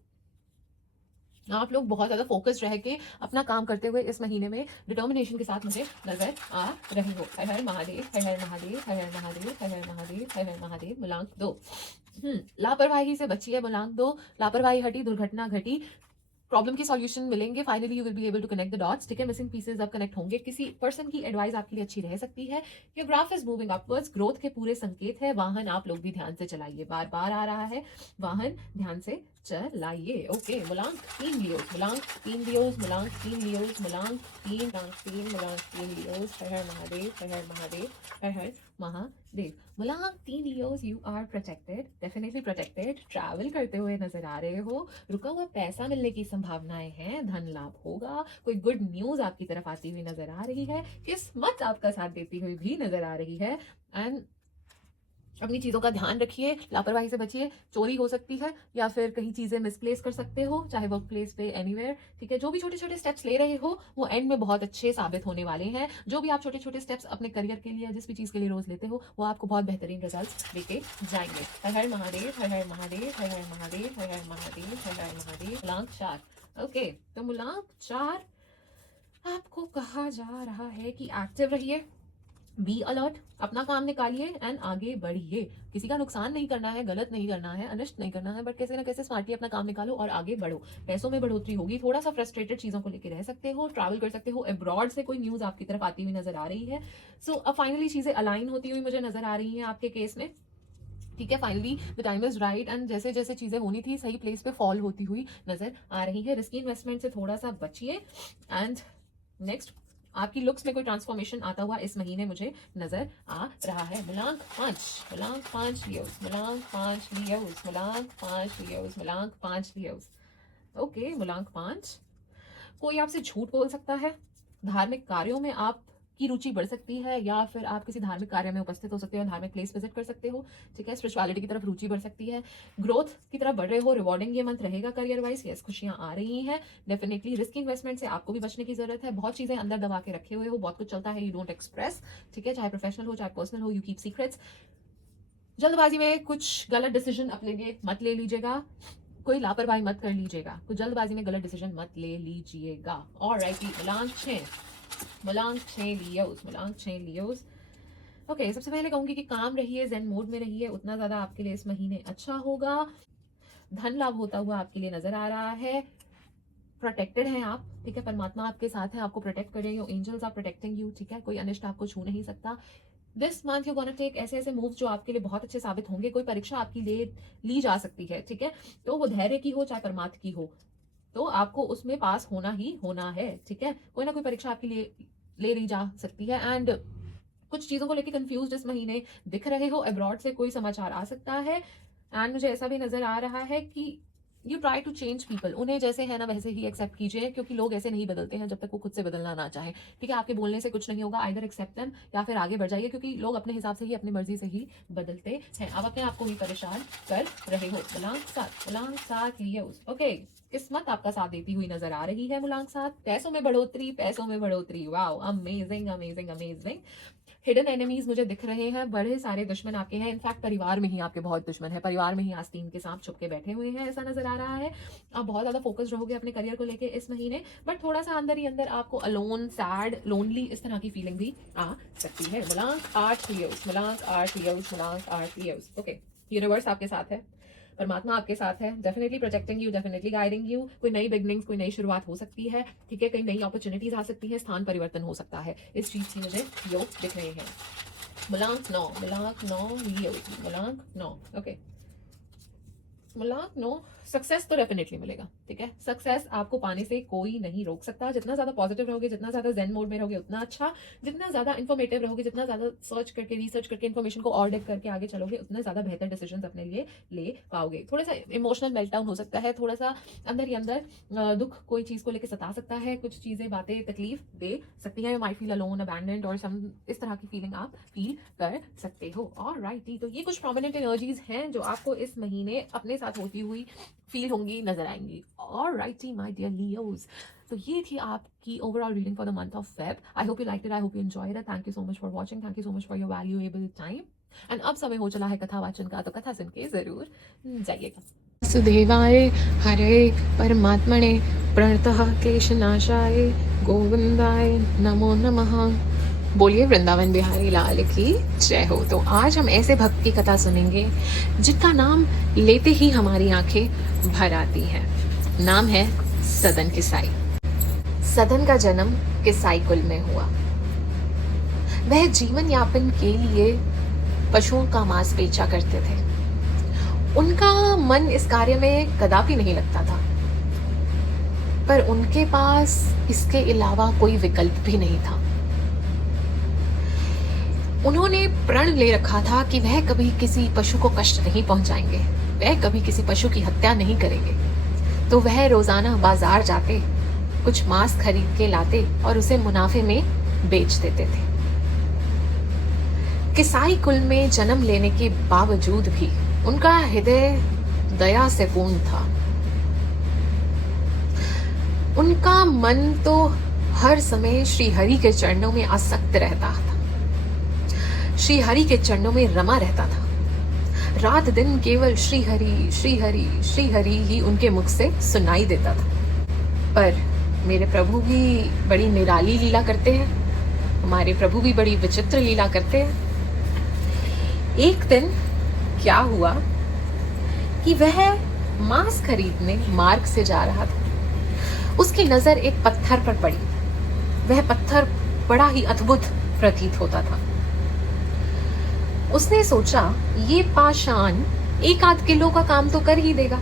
आप लोग बहुत ज़्यादा फोकस्ड रह के अपना काम करते हुए इस महीने में डिटर्मिनेशन के साथ मुझे नजर आ रहे हो। हर हर महादेव, हर हर महादेव, हर हर महादेव, हर हर महादेव, हर हर महादेव। मूलांक दो, लापरवाही से बचिए। मूलांक दो, लापरवाही हटी, दुर्घटना घटी, प्रॉब्लम के सॉल्यूशन मिलेंगे। Finally you will be able to connect the dots, ठीक है। मिसिंग पीसेज अब कनेक्ट होंगे। किसी पर्सन की एडवाइस आपके लिए अच्छी रह सकती है। Your graph is moving upwards, growth के पूरे संकेत है। वाहन आप लोग भी ध्यान से चलाइए, बार बार आ रहा है, वाहन ध्यान से चलाइए। ओके, मूलांक तीन लियोस, मूलांक तीन लियोस, मूलांक तीन लियोस, मूलांक तीन, मूलांक तीन, मूलांक तीन लियोस। हर हर महादेव, हर हर महादेव, हर हर महादेव। मूलांक तीन Leos, you are protected, definitely protected. Travel करते हुए नजर आ रहे हो, रुका हुआ पैसा मिलने की संभावनाएं हैं, धन लाभ होगा, कोई गुड न्यूज आपकी तरफ आती हुई नजर आ रही है, किस्मत आपका साथ देती हुई भी नजर आ रही है। एंड अपनी चीज़ों का ध्यान रखिए, लापरवाही से बचिए। चोरी हो सकती है, या फिर कहीं चीज़ें मिसप्लेस कर सकते हो, चाहे वर्क प्लेस पे, एनीवेयर, ठीक है। जो भी छोटे छोटे स्टेप्स ले रहे हो वो एंड में बहुत अच्छे साबित होने वाले हैं। जो भी आप छोटे छोटे स्टेप्स अपने करियर के लिए, जिस भी चीज़ के लिए रोज लेते हो, वो आपको बहुत बेहतरीन रिजल्ट देके जाएंगे। हर हर महादेव, हर हर महादेव, हर हर महादेव, हर हर महादेव, हर हर महादेव। मूलांक चार। ओके, तो मूलांक चार आपको कहा जा रहा है कि एक्टिव रहिए, बी अलर्ट, अपना काम निकालिए एंड आगे बढ़िए। किसी का नुकसान नहीं करना है, गलत नहीं करना है, अनिष्ट नहीं करना है, बट कैसे ना कैसे स्मार्टली अपना काम निकालो और आगे बढ़ो। पैसों में बढ़ोतरी होगी, थोड़ा सा फ्रस्ट्रेटेड चीजों को लेकर रह सकते हो, ट्रैवल कर सकते हो, अब्रॉड से कोई न्यूज आपकी तरफ आती हुई नजर आ रही है। सो अब फाइनली चीजें अलाइन होती हुई मुझे नजर आ रही हैं आपके केस में, ठीक है। Finally the time is right, and जैसे जैसे चीजें होनी थी सही प्लेस पे फॉल होती हुई नजर आ रही है। रिस्की इन्वेस्टमेंट से थोड़ा सा बचिए। एंड नेक्स्ट, आपकी लुक्स में कोई ट्रांसफॉर्मेशन आता हुआ इस महीने मुझे नजर आ रहा है। मूलांक पांच, मूलांक पांच लियोस, मूलांक पांच लियोस, मूलांक पांच लियोस, मूलांक पांच लियोस। ओके, मूलांक पांच, कोई आपसे झूठ बोल सकता है, धार्मिक कार्यों में आप की रुचि बढ़ सकती है, या फिर आप किसी धार्मिक कार्य में उपस्थित हो सकते हो, धार्मिक प्लेस विजिट कर सकते हो, ठीक है। स्पिरिचुअलिटी की तरफ रुचि बढ़ सकती है, ग्रोथ की तरफ बढ़ रहे हो, रिवॉर्डिंग ये मंथ रहेगा करियर वाइज। यस, खुशियां आ रही हैं डेफिनेटली। रिस्क इन्वेस्टमेंट से आपको भी बचने की जरूरत है, बहुत चीजें अंदर दबा के रखे हुए हो, बहुत कुछ चलता है, यू डोंट एक्सप्रेस, ठीक है, चाहे प्रोफेशनल हो चाहे पर्सनल हो, यू कीप सीक्रेट्स। जल्दबाजी में कुछ गलत डिसीजन अपने लिए मत ले लीजिएगा, कोई लापरवाही मत कर लीजिएगा, कुछ जल्दबाजी में गलत डिसीजन मत ले लीजिएगा। ऑलराइट, मूलांक 6 लियोस। ओके, सबसे पहले कहूंगी कि काम रहिए, ज़ेन मोड में रहिए, उतना ज़्यादा आपके लिए इस महीने अच्छा होगा। धन लाभ होता हुआ आपके लिए नजर आ रहा है। प्रोटेक्टेड हैं आप, ठीक है, परमात्मा आपके साथ है, आपको प्रोटेक्ट कर रहे हो, एंजल्स आर प्रोटेक्टिंग यू, ठीक है, कोई अनिष्ट आपको छू नहीं सकता। This month you gonna take ऐसे ऐसे मूव जो आपके लिए बहुत अच्छे साबित होंगे। कोई परीक्षा आपकी ली जा सकती है, ठीक है, तो वो धैर्य की हो चाहे परमात्मा की हो, तो आपको उसमें पास होना ही होना है, ठीक है। कोई ना कोई परीक्षा आपकी ले ली जा सकती है। एंड कुछ चीजों को लेकर कंफ्यूज इस महीने दिख रहे हो, अब्रॉड से कोई समाचार आ सकता है। एंड मुझे ऐसा भी नजर आ रहा है कि you try to change people, उन्हें जैसे है ना वैसे ही एक्सेप्ट कीजिए, क्योंकि लोग ऐसे नहीं बदलते हैं जब तक वो खुद से बदलना ना चाहे, ठीक है। आपके बोलने से कुछ नहीं होगा, आइदर एक्सेप्ट देम या फिर आगे बढ़ जाइए, क्योंकि लोग अपने हिसाब से ही अपनी मर्जी से ही बदलते हैं। आप अपने आप को ही परेशान कर रहे हो। मुलांक साथ लिए ओके, किस्मत आपका साथ देती हुई नजर आ रही है। मुलांक साथ, पैसों में बढ़ोतरी, wow, amazing amazing amazing. Hidden enemies मुझे दिख रहे हैं, बड़े सारे दुश्मन आपके हैं, इनफैक्ट परिवार में ही आपके बहुत दुश्मन है, परिवार में ही आस्तीन के सांप छुप के बैठे हुए हैं, ऐसा नजर आ रहा है। आप बहुत ज्यादा फोकस रहोगे अपने करियर को लेके इस महीने, बट थोड़ा सा अंदर ही अंदर आपको अलोन, सैड, लोनली इस तरह की फीलिंग भी आ सकती है। मुलांक 8 लियोस, ओके, यूनिवर्स आपके साथ है, परमात्मा आपके साथ है, definitely protecting you, definitely guiding you. कोई नई बिगनिंग्स, कोई नई शुरुआत हो सकती है, ठीक है, कई नई अपॉर्चुनिटीज आ सकती है, स्थान परिवर्तन हो सकता है, इस चीज की मुझे योग दिख रहे हैं। मुलांक 9 ओके, मुलांक 9, सक्सेस तो डेफिनेटली मिलेगा, ठीक है, सक्सेस आपको पाने से कोई नहीं रोक सकता। जितना ज्यादा पॉजिटिव रहोगे, जितना ज्यादा जेन मोड में रहोगे उतना अच्छा, जितना ज्यादा इन्फॉर्मेटिव रहोगे, जितना ज्यादा रिसर्च करके इन्फॉर्मेशन को और डेप करके आगे चलोगे, उतना ज्यादा बेहतर डिसीजन अपने लिए ले पाओगे। थोड़ा सा इमोशनल मेल्टडाउन हो सकता है, थोड़ा सा अंदर ही अंदर दुख कोई चीज को लेकर सता सकता है, कुछ चीजें बातें तकलीफ दे सकती है, माई फील अलोन, अबैंडन्ड और सम इस तरह की फीलिंग आप फील कर सकते हो। ऑलराइट, तो ये कुछ प्रोमिनेंट एनर्जीज हैं जो आपको इस महीने अपने साथ होती हुई फील होंगी, नजर आएंगी। ऑलराइट माय डियर लियोस, तो ये थी आपकी overall reading for the month of Feb. I hope you like it, I hope you enjoyed it. Thank you so much for watching, thank you so much for your valuable time. And अब समय हो चला है कथा वाचन का, तो कथा सुन के जरूर जाइएगा। वासुदेवाय हरे परमात्मने प्रणतः क्लेशनाशाय गोविंदाय नमो नमः। बोलिए वृंदावन बिहारी लाल की जय हो। तो आज हम ऐसे भक्त की कथा सुनेंगे जिनका नाम लेते ही हमारी आंखें भर आती हैं। नाम है सदन किसाई। सदन का जन्म किसाई कुल में हुआ। वह जीवन यापन के लिए पशुओं का मांस बेचा करते थे। उनका मन इस कार्य में कदापि नहीं लगता था, पर उनके पास इसके अलावा कोई विकल्प भी नहीं था। उन्होंने प्रण ले रखा था कि वह कभी किसी पशु को कष्ट नहीं पहुंचाएंगे, वह कभी किसी पशु की हत्या नहीं करेंगे। तो वह रोजाना बाजार जाते, कुछ मांस खरीद के लाते और उसे मुनाफे में बेच देते थे। किसाई कुल में जन्म लेने के बावजूद भी उनका हृदय दया से पूर्ण था। उनका मन तो हर समय श्री हरि के चरणों में आसक्त रहता था, श्री हरि के चरणों में रमा रहता था। रात दिन केवल श्री हरि श्री हरि श्री हरि ही उनके मुख से सुनाई देता था। पर मेरे प्रभु भी बड़ी निराली लीला करते हैं, हमारे प्रभु भी बड़ी विचित्र लीला करते हैं। एक दिन क्या हुआ कि वह मांस खरीदने मार्ग से जा रहा था। उसकी नजर एक पत्थर पर पड़ी। वह पत्थर बड़ा ही अद्भुत प्रतीत होता था। उसने सोचा ये पाषाण 1-8 किलो का काम तो कर ही देगा,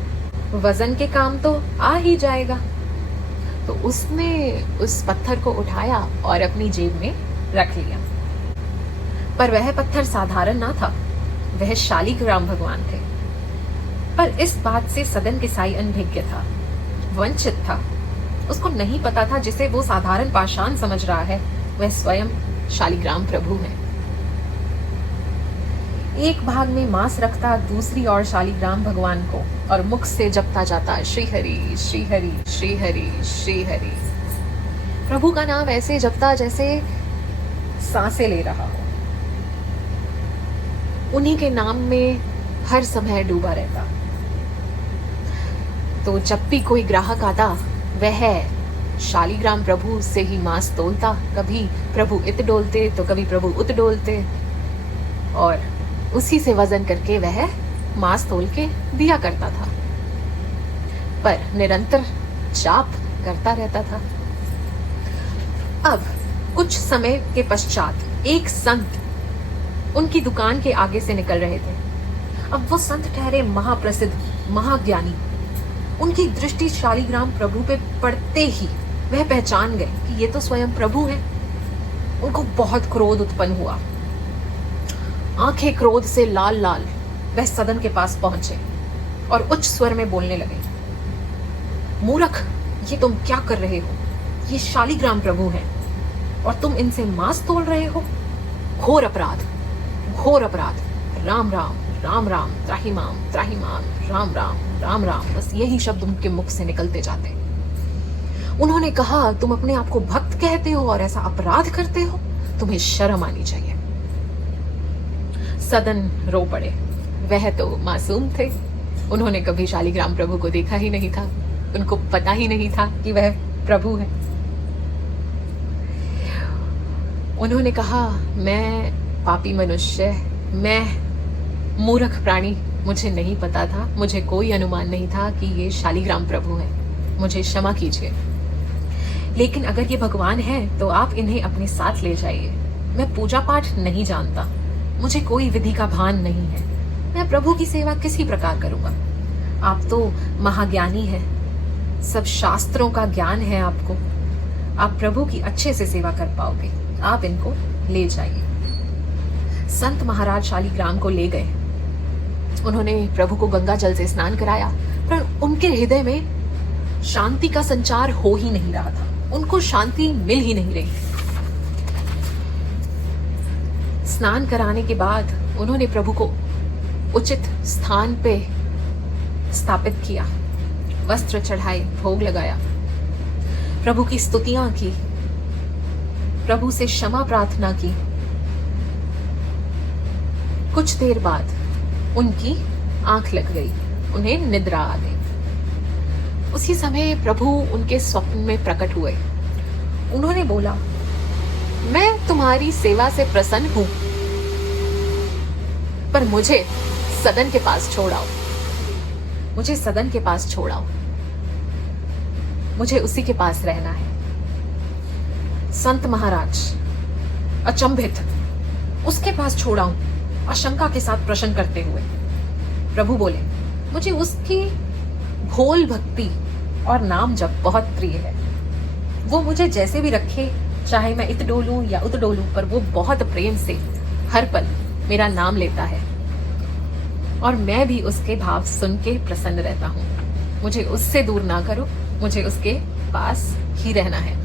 वजन के काम तो आ ही जाएगा। तो उसने उस पत्थर को उठाया और अपनी जेब में रख लिया। पर वह पत्थर साधारण ना था, वह शालिग्राम भगवान थे। पर इस बात से सदन किसाई अनभिज्ञ था, वंचित था। उसको नहीं पता था जिसे वो साधारण पाषाण समझ रहा है वह स्वयं शालिग्राम प्रभु है। एक भाग में मांस रखता दूसरी ओर शालिग्राम भगवान को और मुख से जपता जाता श्री हरि श्री हरि श्री हरि श्री हरि। प्रभु का नाम ऐसे जपता जैसे सांसें ले रहा हो। उन्हीं के नाम में हर समय डूबा रहता। तो जब भी कोई ग्राहक आता, वह शालीग्राम प्रभु से ही मांस तोलता। कभी प्रभु इत डोलते तो कभी प्रभु उत डोलते, और उसी से वजन करके वह मांस तोल के दिया करता था, पर निरंतर जाप करता रहता था। अब कुछ समय के पश्चात एक संत उनकी दुकान के आगे से निकल रहे थे। अब वो संत ठहरे महाप्रसिद्ध महाज्ञानी। उनकी दृष्टि शालीग्राम प्रभु पे पड़ते ही वह पहचान गए कि ये तो स्वयं प्रभु हैं। उनको बहुत क्रोध उत्पन्न हुआ। आंखें क्रोध से लाल लाल वह सदन के पास पहुंचे और उच्च स्वर में बोलने लगे, मूर्ख, ये तुम क्या कर रहे हो? ये शालीग्राम प्रभु हैं और तुम इनसे मांस तोल रहे हो। घोर अपराध, घोर अपराध। राम राम राम राम, त्राहिमाम त्राहिमाम, राम राम राम राम, बस यही शब्द उनके मुख से निकलते जाते। उन्होंने कहा, तुम अपने आप को भक्त कहते हो और ऐसा अपराध करते हो? तुम्हें शर्म आनी चाहिए। सदन रो पड़े। वह तो मासूम थे। उन्होंने कभी शालीग्राम प्रभु को देखा ही नहीं था। उनको पता ही नहीं था कि वह प्रभु है। उन्होंने कहा, मैं पापी मनुष्य, मैं मूर्ख प्राणी, मुझे नहीं पता था, मुझे कोई अनुमान नहीं था कि ये शालीग्राम प्रभु हैं। मुझे क्षमा कीजिए, लेकिन अगर ये भगवान हैं तो आप इन्हें अपने साथ ले जाइए। मैं पूजा पाठ नहीं जानता, मुझे कोई विधि का भान नहीं है। मैं प्रभु की सेवा किसी प्रकार करूंगा। आप तो महाज्ञानी हैं, सब शास्त्रों का ज्ञान है आपको। आप प्रभु की अच्छे से सेवा कर पाओगे। आप इनको ले जाइए। संत महाराज शालीग्राम को ले गए। उन्होंने प्रभु को गंगा जल से स्नान कराया, पर उनके हृदय में शांति का संचार हो ही नहीं रहा था। उनको शांति मिल ही नहीं रही। स्नान कराने के बाद उन्होंने प्रभु को उचित स्थान पे स्थापित किया, वस्त्र चढ़ाए, भोग लगाया, प्रभु की स्तुतियां की, प्रभु से क्षमा प्रार्थना की। कुछ देर बाद उनकी आंख लग गई, उन्हें निद्रा आ गई। उसी समय प्रभु उनके स्वप्न में प्रकट हुए। उन्होंने बोला, मैं तुम्हारी सेवा से प्रसन्न हूं, पर मुझे सदन के पास छोड़ाओ। मुझे सदन के पास छोड़ाओ, मुझे उसी के पास रहना है। संत महाराज अचंभित, उसके पास छोड़ाऊं? आशंका के साथ प्रश्न करते हुए प्रभु बोले, मुझे उसकी भोल भक्ति और नाम जप बहुत प्रिय है। वो मुझे जैसे भी रखे, चाहे मैं इत डोलूं या उत डोलूं, पर वो बहुत प्रेम से हर पल मेरा नाम लेता है और मैं भी उसके भाव सुन के प्रसन्न रहता हूँ। मुझे उससे दूर ना करो, मुझे उसके पास ही रहना है।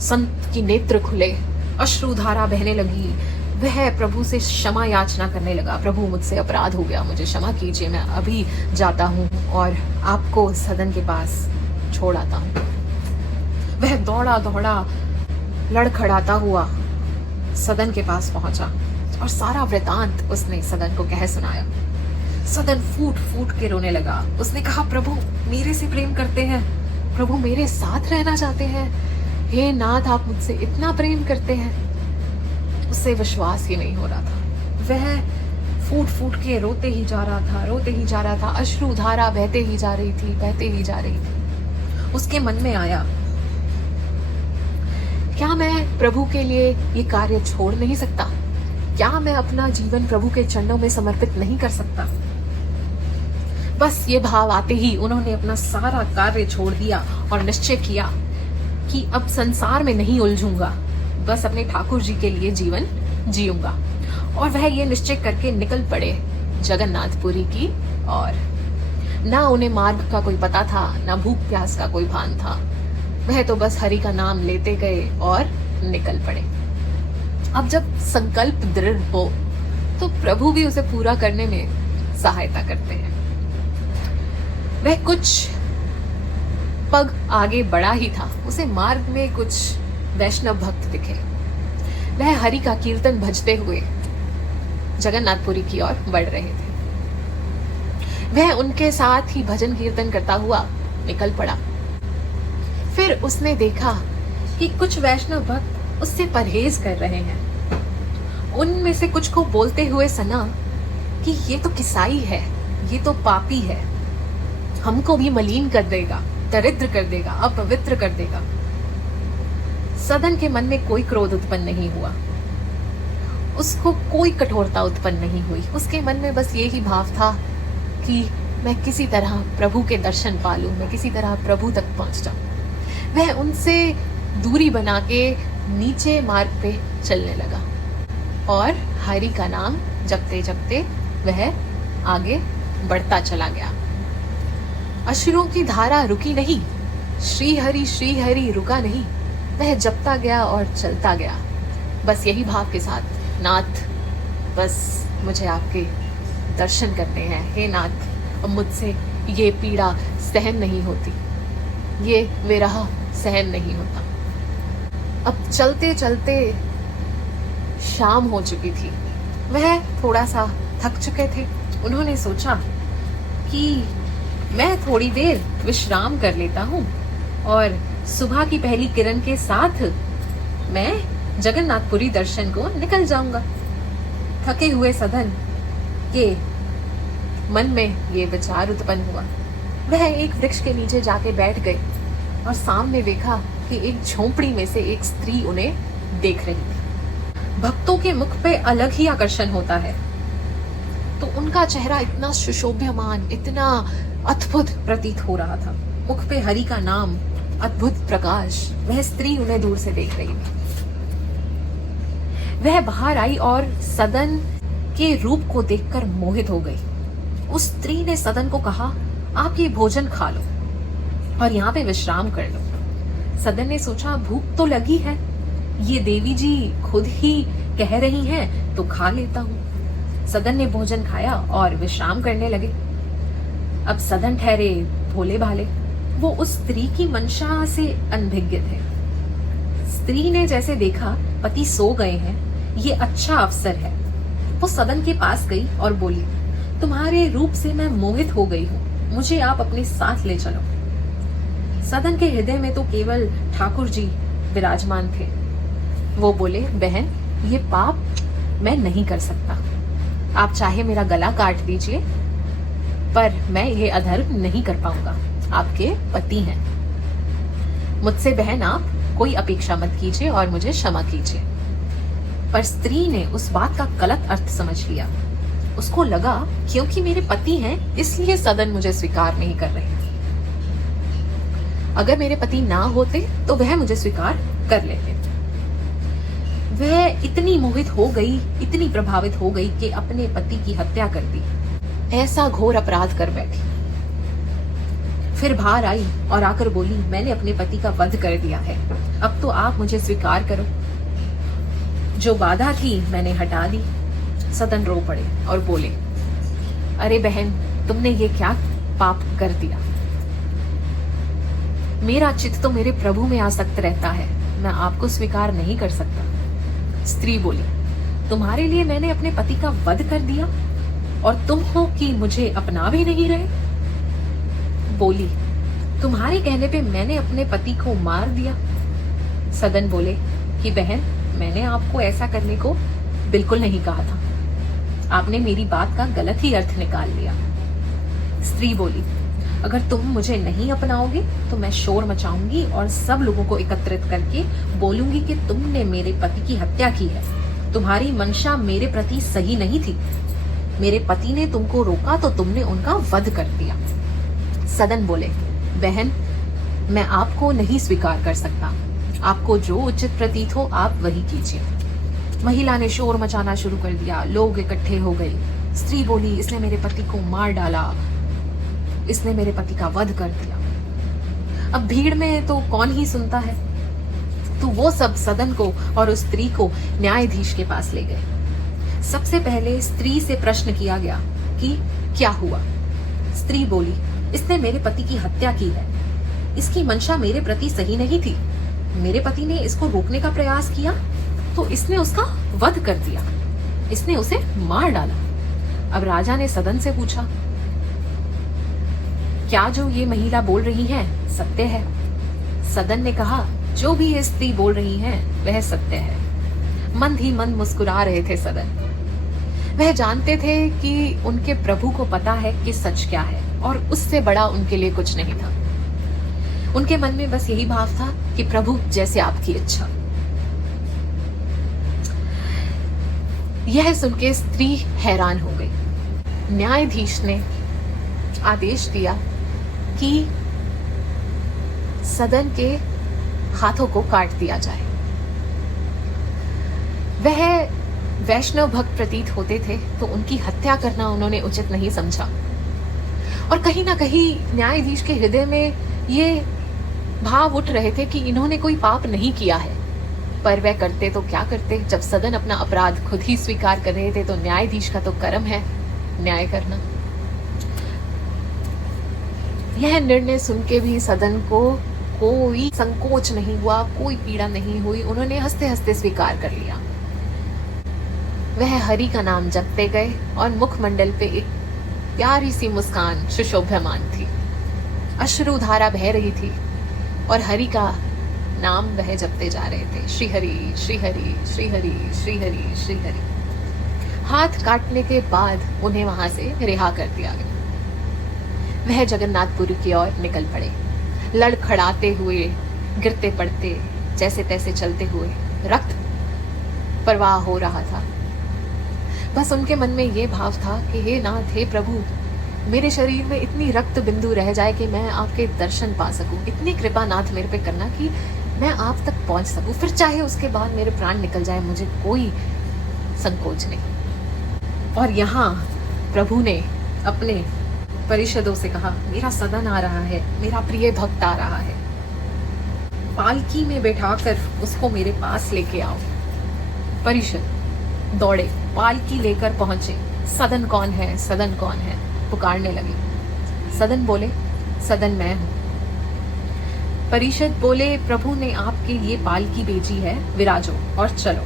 संत की नेत्र खुले, अश्रुधारा बहने लगी। वह प्रभु से क्षमा याचना करने लगा, प्रभु मुझसे अपराध हो गया, मुझे क्षमा कीजिए, मैं अभी जाता हूँ और आपको सदन के पास छोड़ आता हूँ। वह दौड़ा दौड़ा लड़खड़ाता हुआ सदन के पास पहुंचा और सारा वृतांत उसने सदन को कह सुनाया। सदन फूट फूट के रोने लगा। उसने कहा, प्रभु मेरे से प्रेम करते हैं, प्रभु मेरे साथ रहना चाहते हैं। हे नाथ, आप मुझसे इतना प्रेम करते हैं। उससे विश्वास ही नहीं हो रहा था। वह फूट फूट के रोते ही जा रहा था, रोते ही जा रहा था। अश्रुधारा बहते ही जा रही थी, बहते ही जा रही थी। उसके मन में आया, क्या मैं प्रभु के लिए ये कार्य छोड़ नहीं सकता? क्या मैं अपना जीवन प्रभु के चरणों में समर्पित नहीं कर सकता? बस ये भाव आते ही उन्होंने अपना सारा कार्य छोड़ दिया और निश्चय किया कि अब संसार में नहीं उलझूंगा, बस अपने ठाकुर जी के लिए जीवन जीऊंगा। और वह ये निश्चय करके निकल पड़े जगन्नाथपुरी की और ना उन्हें मार्ग का कोई पता था, ना भूख प्यास का कोई भान था। वह तो बस हरि का नाम लेते गए और निकल पड़े। अब जब संकल्प दृढ़ हो तो प्रभु भी उसे पूरा करने में सहायता करते हैं। वह कुछ पग आगे बढ़ा ही था, उसे मार्ग में कुछ वैष्णव भक्त दिखे। वह हरि का कीर्तन भजते हुए जगन्नाथपुरी की ओर बढ़ रहे थे। वह उनके साथ ही भजन कीर्तन करता हुआ निकल पड़ा। फिर उसने देखा कि कुछ वैष्णव भक्त उससे परहेज कर रहे हैं। उनमें से कुछ को बोलते हुए सुना कि ये तो किसाई है, ये तो पापी है, हमको भी मलिन कर देगा, दरिद्र कर देगा, अपवित्र कर देगा। सदन के मन में कोई क्रोध उत्पन्न नहीं हुआ, उसको कोई कठोरता उत्पन्न नहीं हुई। उसके मन में बस यही भाव था कि मैं किसी तरह प्रभु के दर्शन पा लूं, मैं किसी तरह प्रभु तक पहुंच जाऊं। वह उनसे दूरी बना के नीचे मार्ग पे चलने लगा और हरि का नाम जपते जपते वह आगे बढ़ता चला गया। अश्रुओं की धारा रुकी नहीं, श्री हरि रुका नहीं। वह जपता गया और चलता गया, बस यही भाव के साथ, नाथ बस मुझे आपके दर्शन करने हैं, हे नाथ अब मुझसे ये पीड़ा सहन नहीं होती, ये विरह सहन नहीं होता। अब चलते चलते शाम हो चुकी थी, वह थोड़ा सा थक चुके थे। उन्होंने सोचा कि मैं थोड़ी देर विश्राम कर लेता हूँ और सुबह की पहली किरण के साथ मैं जगन्नाथपुरी दर्शन को निकल जाऊंगा। थके हुए सदन के मन में ये विचार उत्पन्न हुआ। वह एक वृक्ष के नीचे जाके बैठ गए और सामने देखा कि एक झोंपड़ी में से एक स्त्री उन्हें देख रही थी। भक्तों के मुख पे अलग ही आकर्षण होता है, तो उनका चेहरा इतना सुशोभ्यमान, इतना अद्भुत प्रतीत हो रहा था। मुख पे हरि का नाम, अद्भुत प्रकाश। वह स्त्री उन्हें दूर से देख रही थी। वह बाहर आई और सदन के रूप को देखकर मोहित हो गई। उस स्त्री ने सदन को कहा, आप ये भोजन खा लो और यहाँ पे विश्राम कर लो। सदन ने सोचा, भूख तो लगी है, ये देवी जी खुद ही कह रही हैं तो खा लेता हूँ। सदन ने भोजन खाया और विश्राम करने लगे। अब सदन ठहरे भोले भाले, वो उस स्त्री की मंशा से अनभिज्ञ थे। स्त्री ने जैसे देखा पति सो गए हैं, ये अच्छा अवसर है। वो सदन के पास गई और बोली, तुम्हारे रूप से मैं मोहित हो गई हूँ, मुझे आप अपने साथ ले चलो। सदन के हृदय में तो केवल ठाकुर जी विराजमान थे। वो बोले, बहन ये पाप मैं नहीं कर सकता, आप चाहे मेरा गला काट दीजिए, पर मैं ये अधर्म नहीं कर पाऊंगा, आपके पति हैं। मुझसे बहन आप कोई अपेक्षा मत कीजिए और मुझे क्षमा कीजिए। पर स्त्री ने उस बात का गलत अर्थ समझ लिया। उसको लगा क्योंकि मेरे पति हैं इसलिए सदन मुझे स्वीकार नहीं कर रहे। अगर मेरे पति ना होते तो वह मुझे स्वीकार कर लेते। वह इतनी मोहित हो गई, इतनी प्रभावित हो गई कि अपने पति की हत्या कर दी। ऐसा घोर अपराध कर बैठी। फिर बाहर आई और आकर बोली, मैंने अपने पति का वध कर दिया है, अब तो आप मुझे स्वीकार करो। जो बाधा थी मैंने हटा दी। सदन रो पड़े और बोले, अरे बहन तुमने ये क्या पाप कर दिया। मेरा चित्त तो मेरे प्रभु में आसक्त रहता है, मैं आपको स्वीकार नहीं कर सकता। स्त्री बोली, तुम्हारे लिए मैंने अपने पति का वध कर दिया और तुम हो कि मुझे अपना भी नहीं रहे। बोली, तुम्हारे कहने पे मैंने अपने पति को मार दिया। सदन बोले कि बहन मैंने आपको ऐसा करने को बिल्कुल नहीं कहा था, आपने मेरी बात का गलत ही अर्थ निकाल लिया। स्त्री बोली, अगर तुम मुझे नहीं अपनाओगे तो मैं शोर मचाऊंगी और सब लोगों को एकत्रित करके बोलूंगी कि तुमने मेरे पति की हत्या की है। तुम्हारी मंशा मेरे प्रति सही नहीं थी, मेरे पति ने तुमको रोका तो तुमने उनका वध कर दिया। सदन बोले, बहन मैं आपको नहीं स्वीकार कर सकता, आपको जो उचित प्रतीत हो आप वही कीजिए। महिला ने शोर मचाना शुरू कर दिया, लोग इकट्ठे हो गए। स्त्री बोली, इसने मेरे पति को मार डाला, इसने मेरे पति का वध कर दिया। अब भीड़ में तो कौन ही सुनता है, तो वो सब सदन को और उस स्त्री को न्यायाधीश के पास ले गए। सबसे पहले स्त्री से प्रश्न किया गया कि क्या हुआ। स्त्री बोली, इसने मेरे पति की हत्या की है, इसकी मंशा मेरे प्रति सही नहीं थी, मेरे पति ने इसको रोकने का प्रयास किया तो इसने उसका वध कर दिया। इसने उसे मार डाला। अब राजा ने सदन से पूछा, क्या जो ये महिला बोल रही है सत्य है? सदन ने कहा, जो भी ये स्त्री बोल रही है वह सत्य है। मंद ही मंद मुस्कुरा रहे थे सदन। वह जानते थे कि उनके प्रभु को पता है कि सच क्या है और उससे बड़ा उनके लिए कुछ नहीं था। उनके मन में बस यही भाव था कि प्रभु जैसे आपकी इच्छा। यह सुन के स्त्री हैरान हो गई। न्यायाधीश ने आदेश दिया कि सदन के हाथों को काट दिया जाए। वह वैष्णव भक्त प्रतीत होते थे तो उनकी हत्या करना उन्होंने उचित नहीं समझा और कहीं ना कहीं न्यायाधीश के हृदय में ये भाव उठ रहे थे कि इन्होंने कोई पाप नहीं किया है। पर वह करते तो क्या करते, जब सदन अपना अपराध खुद ही स्वीकार कर रहे थे तो न्यायाधीश का तो कर्म है न्याय करना। यह निर्णय सुन के भी सदन को कोई संकोच नहीं हुआ, कोई पीड़ा नहीं हुई। उन्होंने हंसते हंसते स्वीकार कर लिया। वह हरि का नाम जपते गए और मुखमंडल पे एक प्यारी सी मुस्कान सुशोभ्यमान थी। अश्रुधारा बह रही थी और हरि का नाम वह जपते जा रहे थे, श्री हरि श्री हरि श्री हरि श्री हरि श्री हरि। हाथ काटने के बाद उन्हें वहां से रिहा कर दिया गया। वह जगन्नाथपुरी की ओर निकल पड़े, लड़खड़ाते हुए, गिरते पड़ते, जैसे तैसे चलते हुए। रक्त प्रवाह हो रहा था। बस उनके मन में ये भाव था कि हे नाथ, हे प्रभु, मेरे शरीर में इतनी रक्त बिंदु रह जाए कि मैं आपके दर्शन पा सकूं। इतनी कृपा नाथ मेरे पे करना कि मैं आप तक पहुंच सकूं, फिर चाहे उसके बाद मेरे प्राण निकल जाए, मुझे कोई संकोच नहीं। और यहाँ प्रभु ने अपने परिषदों से कहा, मेरा सदन आ रहा है, मेरा प्रिय भक्त आ रहा है, पालकी में बैठाकर उसको मेरे पास लेके आओ। परिषद दौड़े, पालकी लेकर पहुंचे। सदन कौन है, सदन कौन है, पुकारने लगी। सदन बोले, सदन मैं हूं। परिषद बोले, प्रभु ने आपके लिए पालकी भेजी है, विराजो और चलो।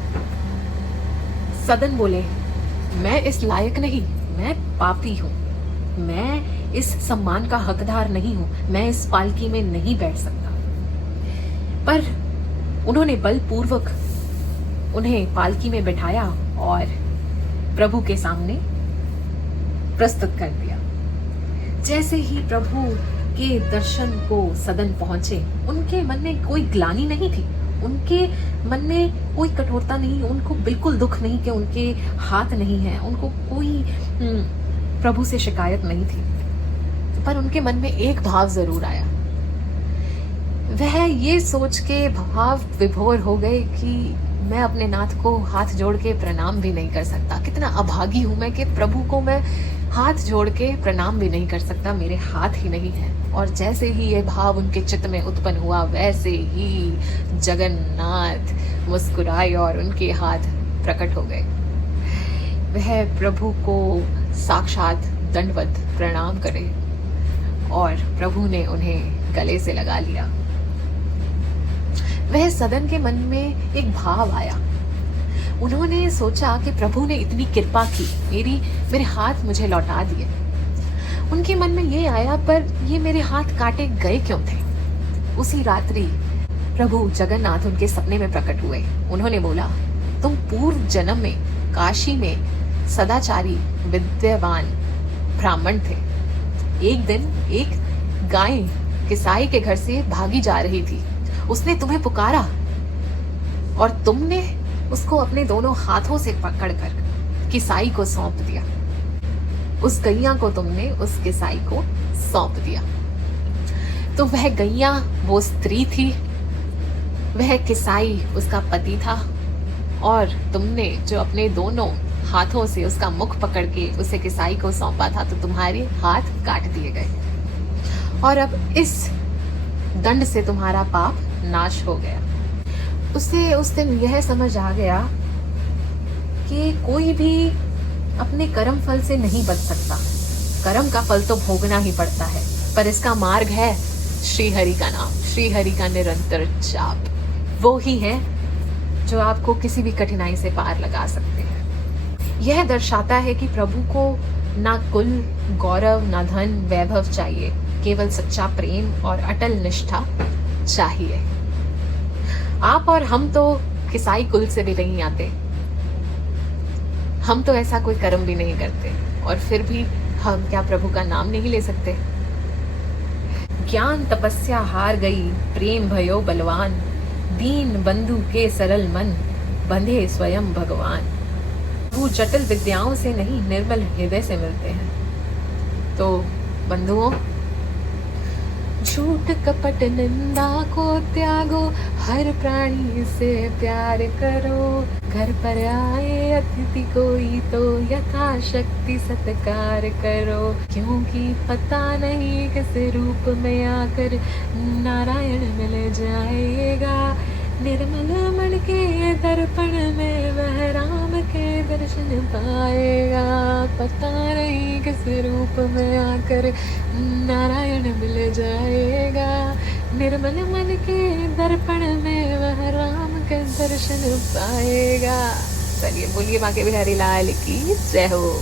सदन बोले, मैं इस लायक नहीं, मैं पापी हूं, मैं इस सम्मान का हकदार नहीं हूं, मैं इस पालकी में नहीं बैठ सकता। पर उन्होंने बलपूर्वक उन्हें पालकी में बैठाया और प्रभु के सामने प्रस्तुत कर दिया। जैसे ही प्रभु के दर्शन को सदन पहुंचे, उनके मन में कोई ग्लानि नहीं थी, उनके मन में कोई कठोरता नहीं, उनको बिल्कुल दुख नहीं कि उनके हाथ नहीं है, उनको कोई प्रभु से शिकायत नहीं थी। पर उनके मन में एक भाव जरूर आया। वह ये सोच के भाव विभोर हो गए कि मैं अपने नाथ को हाथ जोड़ के प्रणाम भी नहीं कर सकता। कितना अभागी हूं मैं कि प्रभु को मैं हाथ जोड़ के प्रणाम भी नहीं कर सकता, मेरे हाथ ही नहीं है। और जैसे ही ये भाव उनके चित्त में उत्पन्न हुआ, वैसे ही जगन्नाथ मुस्कुराए और उनके हाथ प्रकट हो गए। वह प्रभु को साक्षात दंडवत प्रणाम करे और प्रभु ने उन्हें गले से लगा लिया। वह सदन के मन में एक भाव आया। उन्होंने सोचा कि प्रभु ने इतनी कृपा की, मेरे हाथ मुझे लौटा दिए। उनके मन में ये आया, पर ये मेरे हाथ काटे गए क्यों थे? उसी रात्रि प्रभु जगन्नाथ उनके सपने में प्रकट हुए। उन्होंने बोला, तुम पूर्व जन्म में काशी में सदाचारी विद्यावान ब्राह्मण थे। एक दिन एक गाय किसाई के घर से भागी जा रही थी, उसने तुम्हें पुकारा और तुमने उसको अपने दोनों हाथों से पकड़कर किसाई को सौंप दिया। उस गैया को तुमने उस किसाई को सौंप दिया। तो वह गैया वो स्त्री थी, वह किसाई उसका पति था, और तुमने जो अपने दोनों हाथों से उसका मुख पकड़ के उसे किसाई को सौंपा था, तो तुम्हारे हाथ काट दिए गए और अब इस दंड से तुम्हारा पाप नाश हो गया। उसे उस दिन यह समझ आ गया कि कोई भी अपने कर्म फल से नहीं बच सकता। कर्म का फल तो भोगना ही पड़ता है, पर इसका मार्ग है श्री हरि का नाम, श्री हरि का निरंतर जाप। वो ही है जो आपको किसी भी कठिनाई से पार लगा सकते हैं। यह दर्शाता है कि प्रभु को ना कुल, गौरव, ना धन, वैभव चाहिए, केवल सच्चा प्रेम और अटल निष्ठा चाहिए। आप और हम तो किसाई कुल से भी नहीं आते, हम तो ऐसा कोई कर्म भी नहीं करते, और फिर भी हम क्या प्रभु का नाम नहीं ले सकते? ज्ञान तपस्या हार गई, प्रेम भयो बलवान, दीन बंधु के सरल मन, बंधे स्वयं भगवान। वो जटिल विद्याओं से नहीं, निर्मल हृदय से मिलते हैं। तो बंधुओं, झूठ कपट निंदा को त्यागो, हर प्राणी से प्यार करो, घर पर आए अतिथि कोई तो यथाशक्ति सत्कार करो, क्योंकि पता नहीं किस रूप में आकर नारायण मिल जाएगा, निर्मल मन के दर्पण में वह राम के दर्शन पाएगा, पता नहीं किस रूप में आकर नारायण मिल जाएगा, निर्मल मन के दर्पण में वह राम के दर्शन पाएगा। चलिए बोलिए बांके बिहारी लाल की जय हो।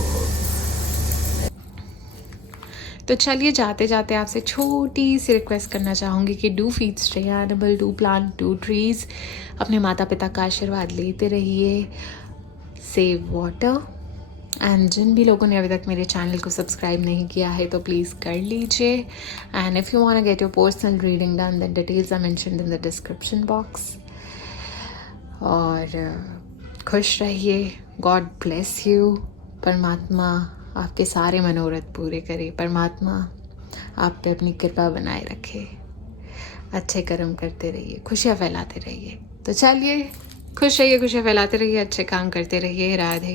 तो चलिए जाते जाते आपसे छोटी सी रिक्वेस्ट करना चाहूँगी कि do feed stay animal, do plant 2 trees, अपने माता पिता का आशीर्वाद लेते रहिए, सेव वाटर। एंड जिन भी लोगों ने अभी तक मेरे चैनल को सब्सक्राइब नहीं किया है तो प्लीज़ कर लीजिए। And if you want to get your personal reading done, the details are mentioned in the description box. और खुश रहिए, गॉड ब्लेस यू। परमात्मा आपके सारे मनोरथ पूरे करे, परमात्मा आप पे अपनी कृपा बनाए रखे, अच्छे कर्म करते रहिए, खुशियाँ फैलाते रहिए। तो चलिए खुश रहिए, खुशियाँ फैलाते रहिए, अच्छे काम करते रहिए। राधे।